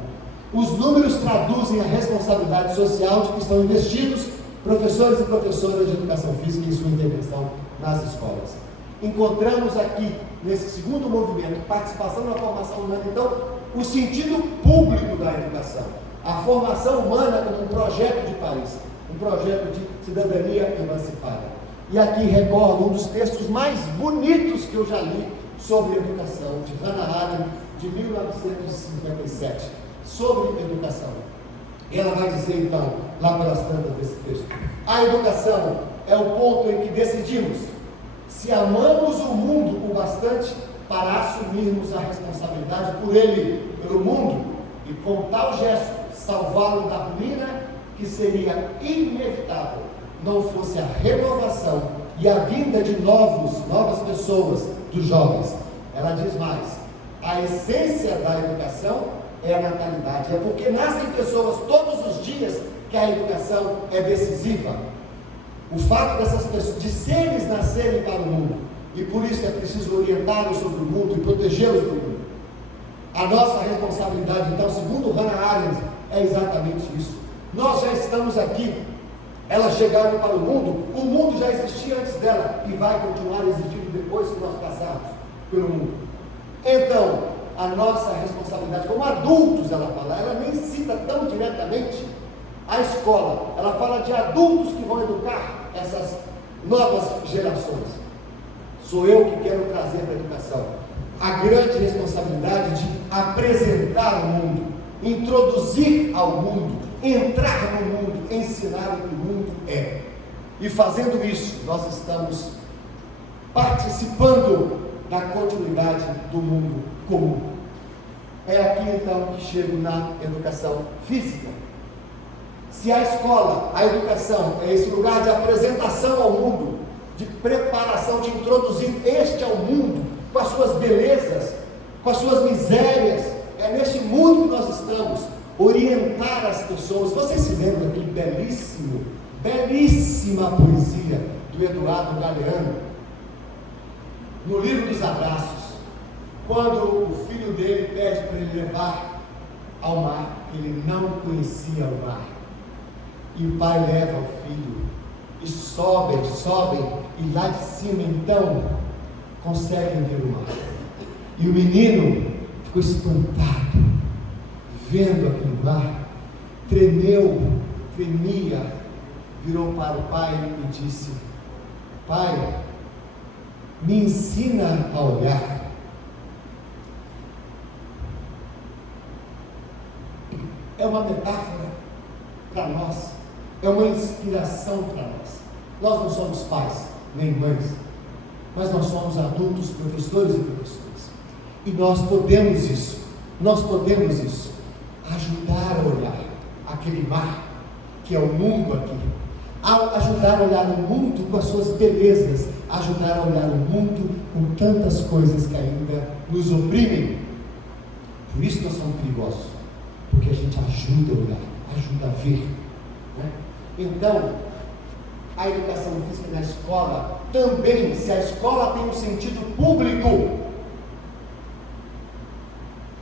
Os números traduzem a responsabilidade social de que estão investidos professores e professoras de educação física em sua intervenção nas escolas. Encontramos aqui, nesse segundo movimento, participação na formação humana, então, o sentido público da educação, a formação humana como um projeto de país, um projeto de cidadania emancipada. E aqui recordo um dos textos mais bonitos que eu já li sobre educação, de Hannah Arendt, de 1957, sobre educação. E ela vai dizer então, lá pelas tantas desse texto: a educação é o ponto em que decidimos se amamos o mundo o bastante para assumirmos a responsabilidade por ele, pelo mundo, e com tal gesto salvá-lo da ruína que seria inevitável, não fosse a renovação e a vinda de novas pessoas, dos jovens. Ela diz mais: a essência da educação é a natalidade. É porque nascem pessoas todos os dias que a educação é decisiva. O fato dessas pessoas, de seres nascerem para o mundo, e por isso é preciso orientá-los sobre o mundo e protegê-los do mundo. A nossa responsabilidade, então, segundo Hannah Arendt, é exatamente isso. Nós já estamos aqui, elas chegaram para o mundo já existia antes dela e vai continuar existindo depois que nós passarmos pelo mundo. Então, a nossa responsabilidade, como adultos, ela nem cita tão diretamente a escola, ela fala de adultos que vão educar essas novas gerações. Sou eu que quero trazer para a educação a grande responsabilidade de apresentar o mundo, introduzir ao mundo, entrar no mundo, ensinar o que o mundo é. E fazendo isso, nós estamos participando da continuidade do mundo comum. É aqui então que chego na educação física. Se a escola, a educação, é esse lugar de apresentação ao mundo, de preparação, de introduzir este ao mundo, com as suas belezas, com as suas misérias, é neste mundo que nós estamos, orientar as pessoas. Vocês se lembram daquele belíssima poesia do Eduardo Galeano, no livro dos Abraços, quando o filho dele pede para ele levar ao mar, ele não conhecia o mar, e o pai leva o filho, e sobem, e lá de cima então conseguem ver o mar, e o menino ficou espantado, vendo aquele mar, tremia, virou para o pai e disse: pai, me ensina a olhar. É uma metáfora para nós, é uma inspiração para nós. Nós não somos pais, nem mães, mas nós somos adultos, professores e professoras. E nós podemos isso, ajudar a olhar aquele mar, que é o mundo aqui, ajudar a olhar o mundo com as suas belezas, ajudar a olhar o mundo com tantas coisas que ainda nos oprimem. Por isso nós somos perigosos, porque a gente ajuda a olhar, ajuda a ver, né? Então, a educação física na escola também, se a escola tem um sentido público,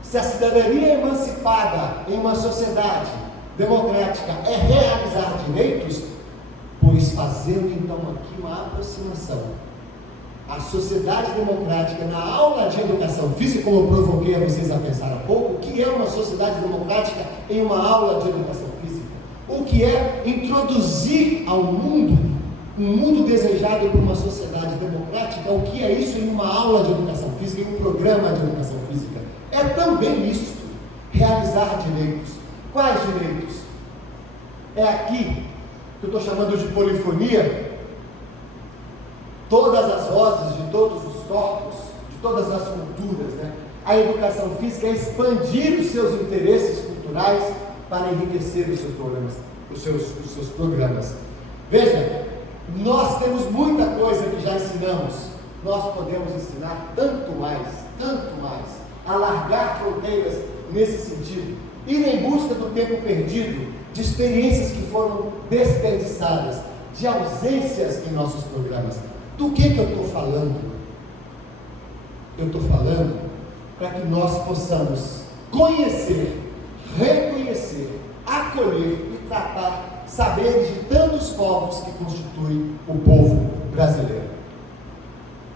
se a cidadania emancipada em uma sociedade democrática é realizar direitos, pois fazendo então aqui uma aproximação à sociedade democrática na aula de educação física, como eu provoquei a vocês a pensar há pouco, o que é uma sociedade democrática em uma aula de educação física? O que é introduzir ao mundo, um mundo desejado por uma sociedade democrática, o que é isso em uma aula de educação física, em um programa de educação física? É também isso, realizar direitos. Quais direitos? É aqui que eu estou chamando de polifonia, todas as vozes de todos os corpos, de todas as culturas, né? A educação física é expandir os seus interesses culturais para enriquecer os seus programas, os seus programas. Veja, nós temos muita coisa que já ensinamos, nós podemos ensinar tanto mais, alargar fronteiras nesse sentido, ir em busca do tempo perdido, de experiências que foram desperdiçadas, de ausências em nossos programas. Do que eu estou falando? Eu estou falando para que nós possamos conhecer, reconhecer, acolher e tratar saberes de tantos povos que constituem o povo brasileiro.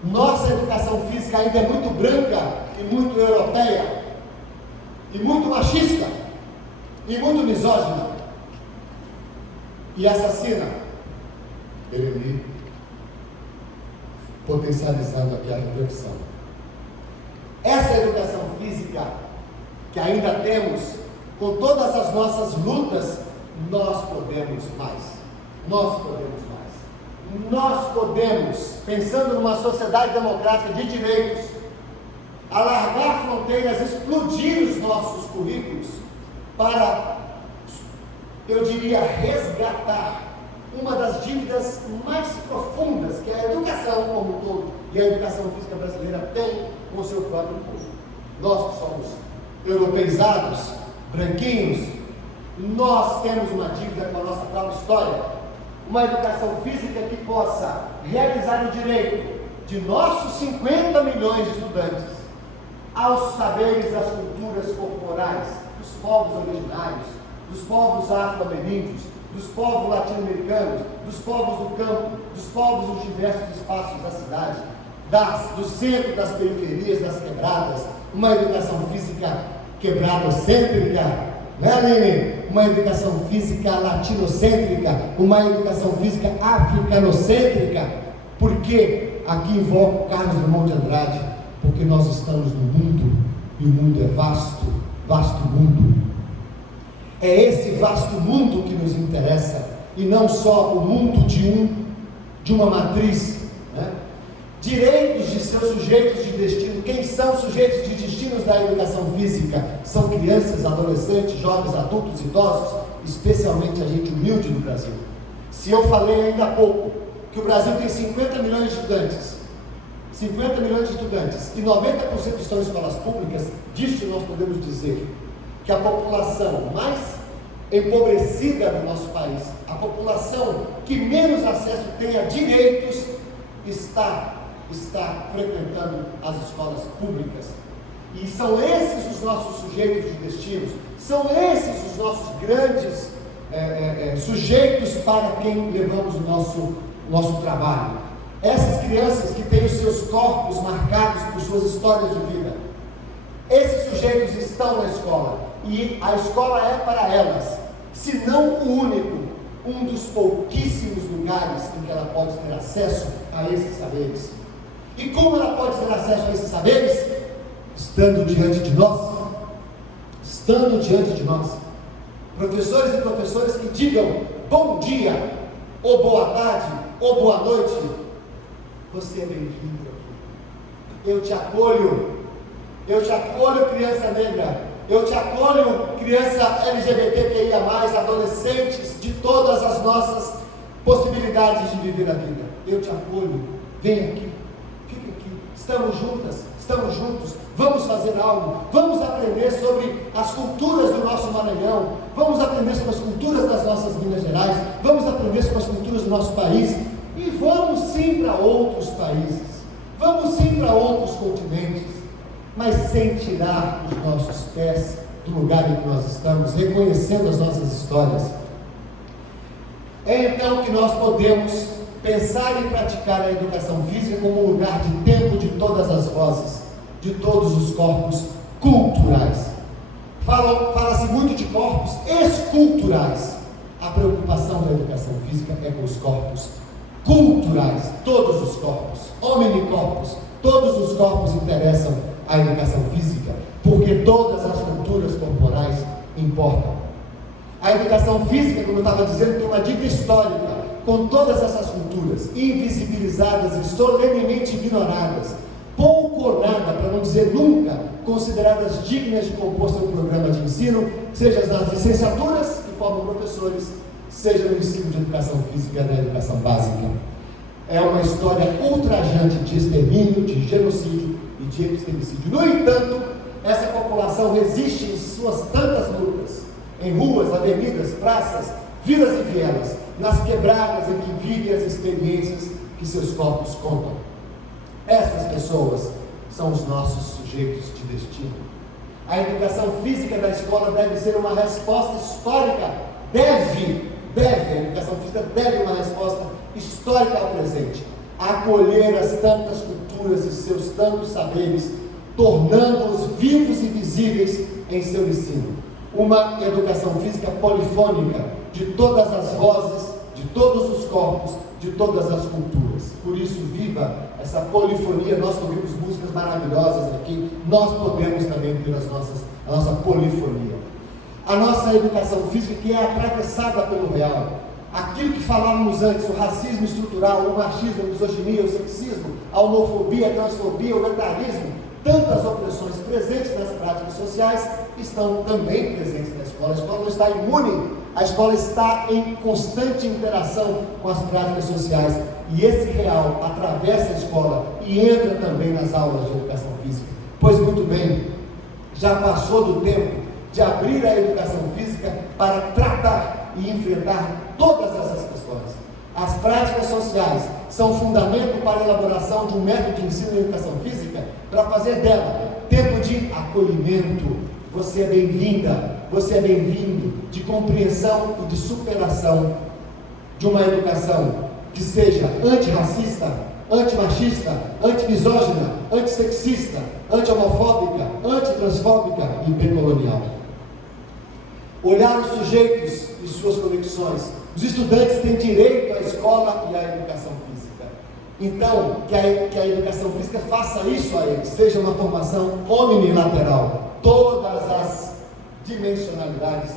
Nossa educação física ainda é muito branca e muito europeia, e muito machista, e muito misógina, e assassina. Bereni, potencializando aqui a reflexão. Essa educação física que ainda temos com todas as nossas lutas, nós podemos mais. Nós podemos mais. Nós podemos, pensando numa sociedade democrática de direitos, alargar fronteiras, explodir os nossos currículos para, eu diria, resgatar uma das dívidas mais profundas que a educação como um todo e a educação física brasileira tem com o seu próprio povo. Nós que somos europeizados, branquinhos, nós temos uma dívida com a nossa própria história, uma educação física que possa realizar o direito de nossos 50 milhões de estudantes aos saberes das culturas corporais dos povos originários, dos povos afro-ameríndios, dos povos latino-americanos, dos povos do campo, dos povos dos diversos espaços da cidade, do centro, das periferias, das quebradas, uma educação física quebradocêntrica, né, Aline? Uma educação física latinocêntrica, uma educação física africanocêntrica, porque aqui invoco Carlos Drummond de Andrade, porque nós estamos no mundo, e o mundo é vasto, vasto mundo. É esse vasto mundo que nos interessa, e não só o mundo de uma matriz, né? Direitos de seus sujeitos de destino. Quem são os sujeitos de destinos da educação física? São crianças, adolescentes, jovens, adultos, idosos, especialmente a gente humilde do Brasil. Se eu falei ainda há pouco que o Brasil tem 50 milhões de estudantes, 50 milhões de estudantes, e 90% estão em escolas públicas, disso nós podemos dizer que a população mais empobrecida do nosso país, a população que menos acesso tem a direitos, está frequentando as escolas públicas. E são esses os nossos sujeitos de destinos, são esses os nossos grandes sujeitos para quem levamos o nosso trabalho. Essas crianças que têm os seus corpos marcados por suas histórias de vida, esses sujeitos estão na escola, e a escola é para elas, se não o único, um dos pouquíssimos lugares em que ela pode ter acesso a esses saberes. E como ela pode ter acesso a esses saberes? Estando diante de nós. Estando diante de nós. Professores e professoras que digam bom dia, ou boa tarde, ou boa noite. Você é bem-vindo aqui. Eu te acolho, criança negra. Eu te acolho, criança LGBTQIA+, adolescentes de todas as nossas possibilidades de viver a vida. Eu te acolho, vem aqui, fica aqui, estamos juntas, estamos juntos, vamos fazer algo, vamos aprender sobre as culturas do nosso Maranhão, vamos aprender sobre as culturas das nossas Minas Gerais, vamos aprender sobre as culturas do nosso país, e vamos sim para outros países, vamos sim para outros continentes, mas sem tirar os nossos pés do lugar em que nós estamos, reconhecendo as nossas histórias. É então que nós podemos pensar e praticar a educação física como um lugar de tempo de todas as vozes, de todos os corpos culturais. Fala-se muito de corpos esculturais. A preocupação da educação física é com os corpos culturais, todos os corpos, omnicorpos, todos os corpos interessam a educação física, porque todas as culturas corporais importam. A educação física, como eu estava dizendo, tem uma dívida histórica com todas essas culturas, invisibilizadas e solenemente ignoradas, pouco ou nada, para não dizer nunca, consideradas dignas de compor seu programa de ensino, seja nas licenciaturas que formam professores, seja no ensino de educação física e da educação básica. É uma história ultrajante de extermínio, de genocídio e de epistemicídio. No entanto, essa população resiste em suas tantas lutas, em ruas, avenidas, praças, vilas e vielas, nas quebradas em que vivem as experiências que seus corpos contam. Essas pessoas são os nossos sujeitos de destino. A educação física da escola deve ser uma resposta histórica, a educação física deve uma resposta histórica ao presente, acolher as tantas culturas e seus tantos saberes, tornando-os vivos e visíveis em seu ensino. Uma educação física polifônica, de todas as vozes, de todos os corpos, de todas as culturas. Por isso, viva essa polifonia. Nós ouvimos músicas maravilhosas aqui, nós podemos também ter a nossa polifonia. a nossa educação física, que é atravessada pelo real. Aquilo que falávamos antes, o racismo estrutural, o machismo, a misoginia, o sexismo, a homofobia, a transfobia, o etarismo, tantas opressões presentes nas práticas sociais estão também presentes na escola. A escola não está imune, a escola está em constante interação com as práticas sociais. E esse real atravessa a escola e entra também nas aulas de educação física. Pois muito bem, já passou do tempo de abrir a educação física para tratar e enfrentar todas essas questões. As práticas sociais são fundamento para a elaboração de um método de ensino de educação física para fazer dela tempo de acolhimento. Você é bem-vinda, você é bem-vindo, de compreensão e de superação de uma educação que seja antirracista, antimachista, antimisógina, antissexista, anti-homofóbica, antitransfóbica e decolonial. Olhar os sujeitos e suas conexões. Os estudantes têm direito à escola e à educação física. Então, que a educação física faça isso a eles, seja uma formação omnilateral, todas as dimensionalidades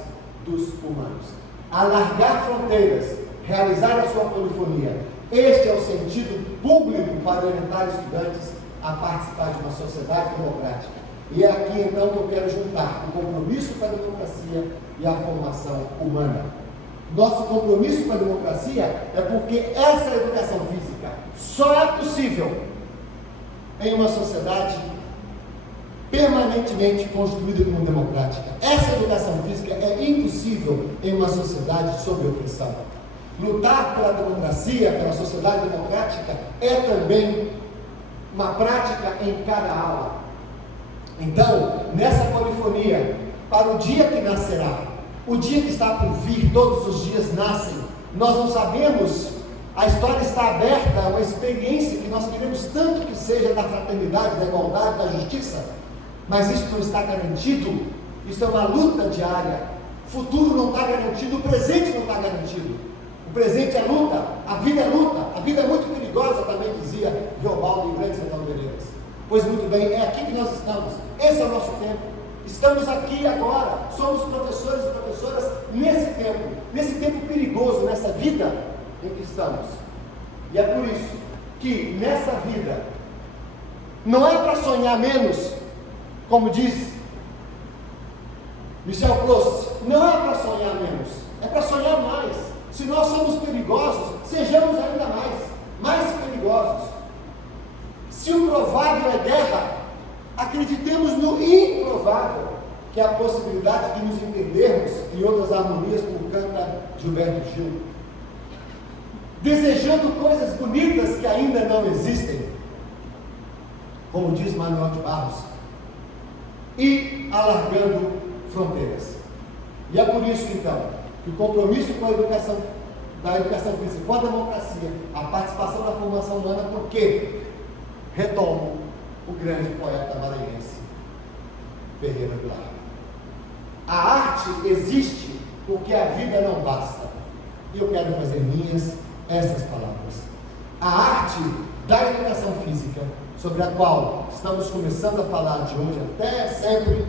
dos humanos. Alargar fronteiras, realizar a sua polifonia. Este é o sentido público para orientar estudantes a participar de uma sociedade democrática. E é aqui então que eu quero juntar o compromisso com a democracia e a formação humana. Nosso compromisso com a democracia é porque essa educação física só é possível em uma sociedade permanentemente construída como democrática. Essa educação física é impossível em uma sociedade sob opressão. Lutar pela democracia, pela sociedade democrática, é também uma prática em cada aula. Então, nessa polifonia, para o dia que nascerá, o dia que está por vir, todos os dias nascem, nós não sabemos, a história está aberta, é uma experiência que nós queremos tanto que seja da fraternidade, da igualdade, da justiça, mas isso não está garantido, isso é uma luta diária, o futuro não está garantido, o presente não está garantido, o presente é luta, a vida é muito perigosa, também dizia Riobaldo em Grandes Retalvereiras. Pois muito bem, é aqui que nós estamos, esse é o nosso tempo, estamos aqui agora, somos professores e professoras nesse tempo perigoso, nessa vida em que estamos. E é por isso que nessa vida, não é para sonhar menos, como diz Michel Proust, não é para sonhar menos, é para sonhar mais. Se nós somos perigosos, sejamos ainda mais perigosos. Se o provável é guerra, acreditemos no improvável, que é a possibilidade de nos entendermos em outras harmonias, como canta Gilberto Gil. Desejando coisas bonitas que ainda não existem, como diz Manuel de Barros, e alargando fronteiras. E é por isso, então, que o compromisso com a educação, da educação física, com a democracia, a participação na formação humana, porque retomo o grande poeta maranhense Ferreira Vilar. A arte existe porque a vida não basta. E eu quero fazer minhas essas palavras. A arte da educação física, sobre a qual estamos começando a falar de hoje até sempre,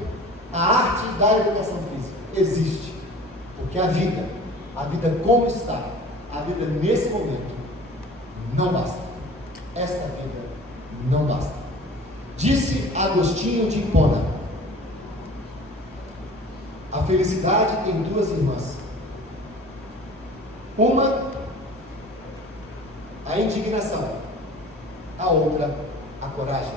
a arte da educação física existe porque a vida como está, a vida nesse momento, não basta. Esta vida não basta. Disse Agostinho de Hipona: a felicidade tem duas irmãs. Uma, a indignação. A outra, a coragem.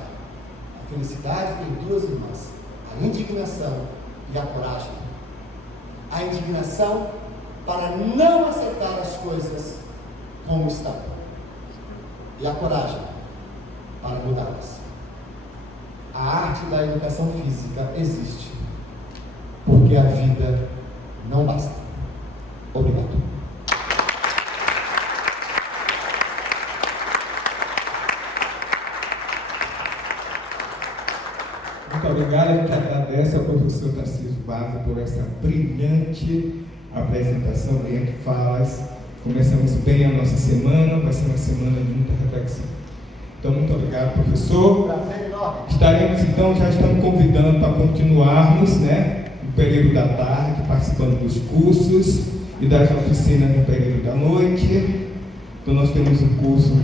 A felicidade tem duas irmãs: a indignação e a coragem. A indignação para não aceitar as coisas como estão, e a coragem para mudá-las. A arte da educação física existe porque a vida não basta. Obrigado. Muito obrigado, a gente agradece ao professor Tarcísio Barros por essa brilhante apresentação, brilhante falas. Começamos bem a nossa semana, vai ser uma semana de muita reflexão. Então, muito obrigado, professor. Estaremos então, já estamos convidando para continuarmos, né? período da tarde, participando dos cursos e das oficinas no período da noite. Então nós temos o curso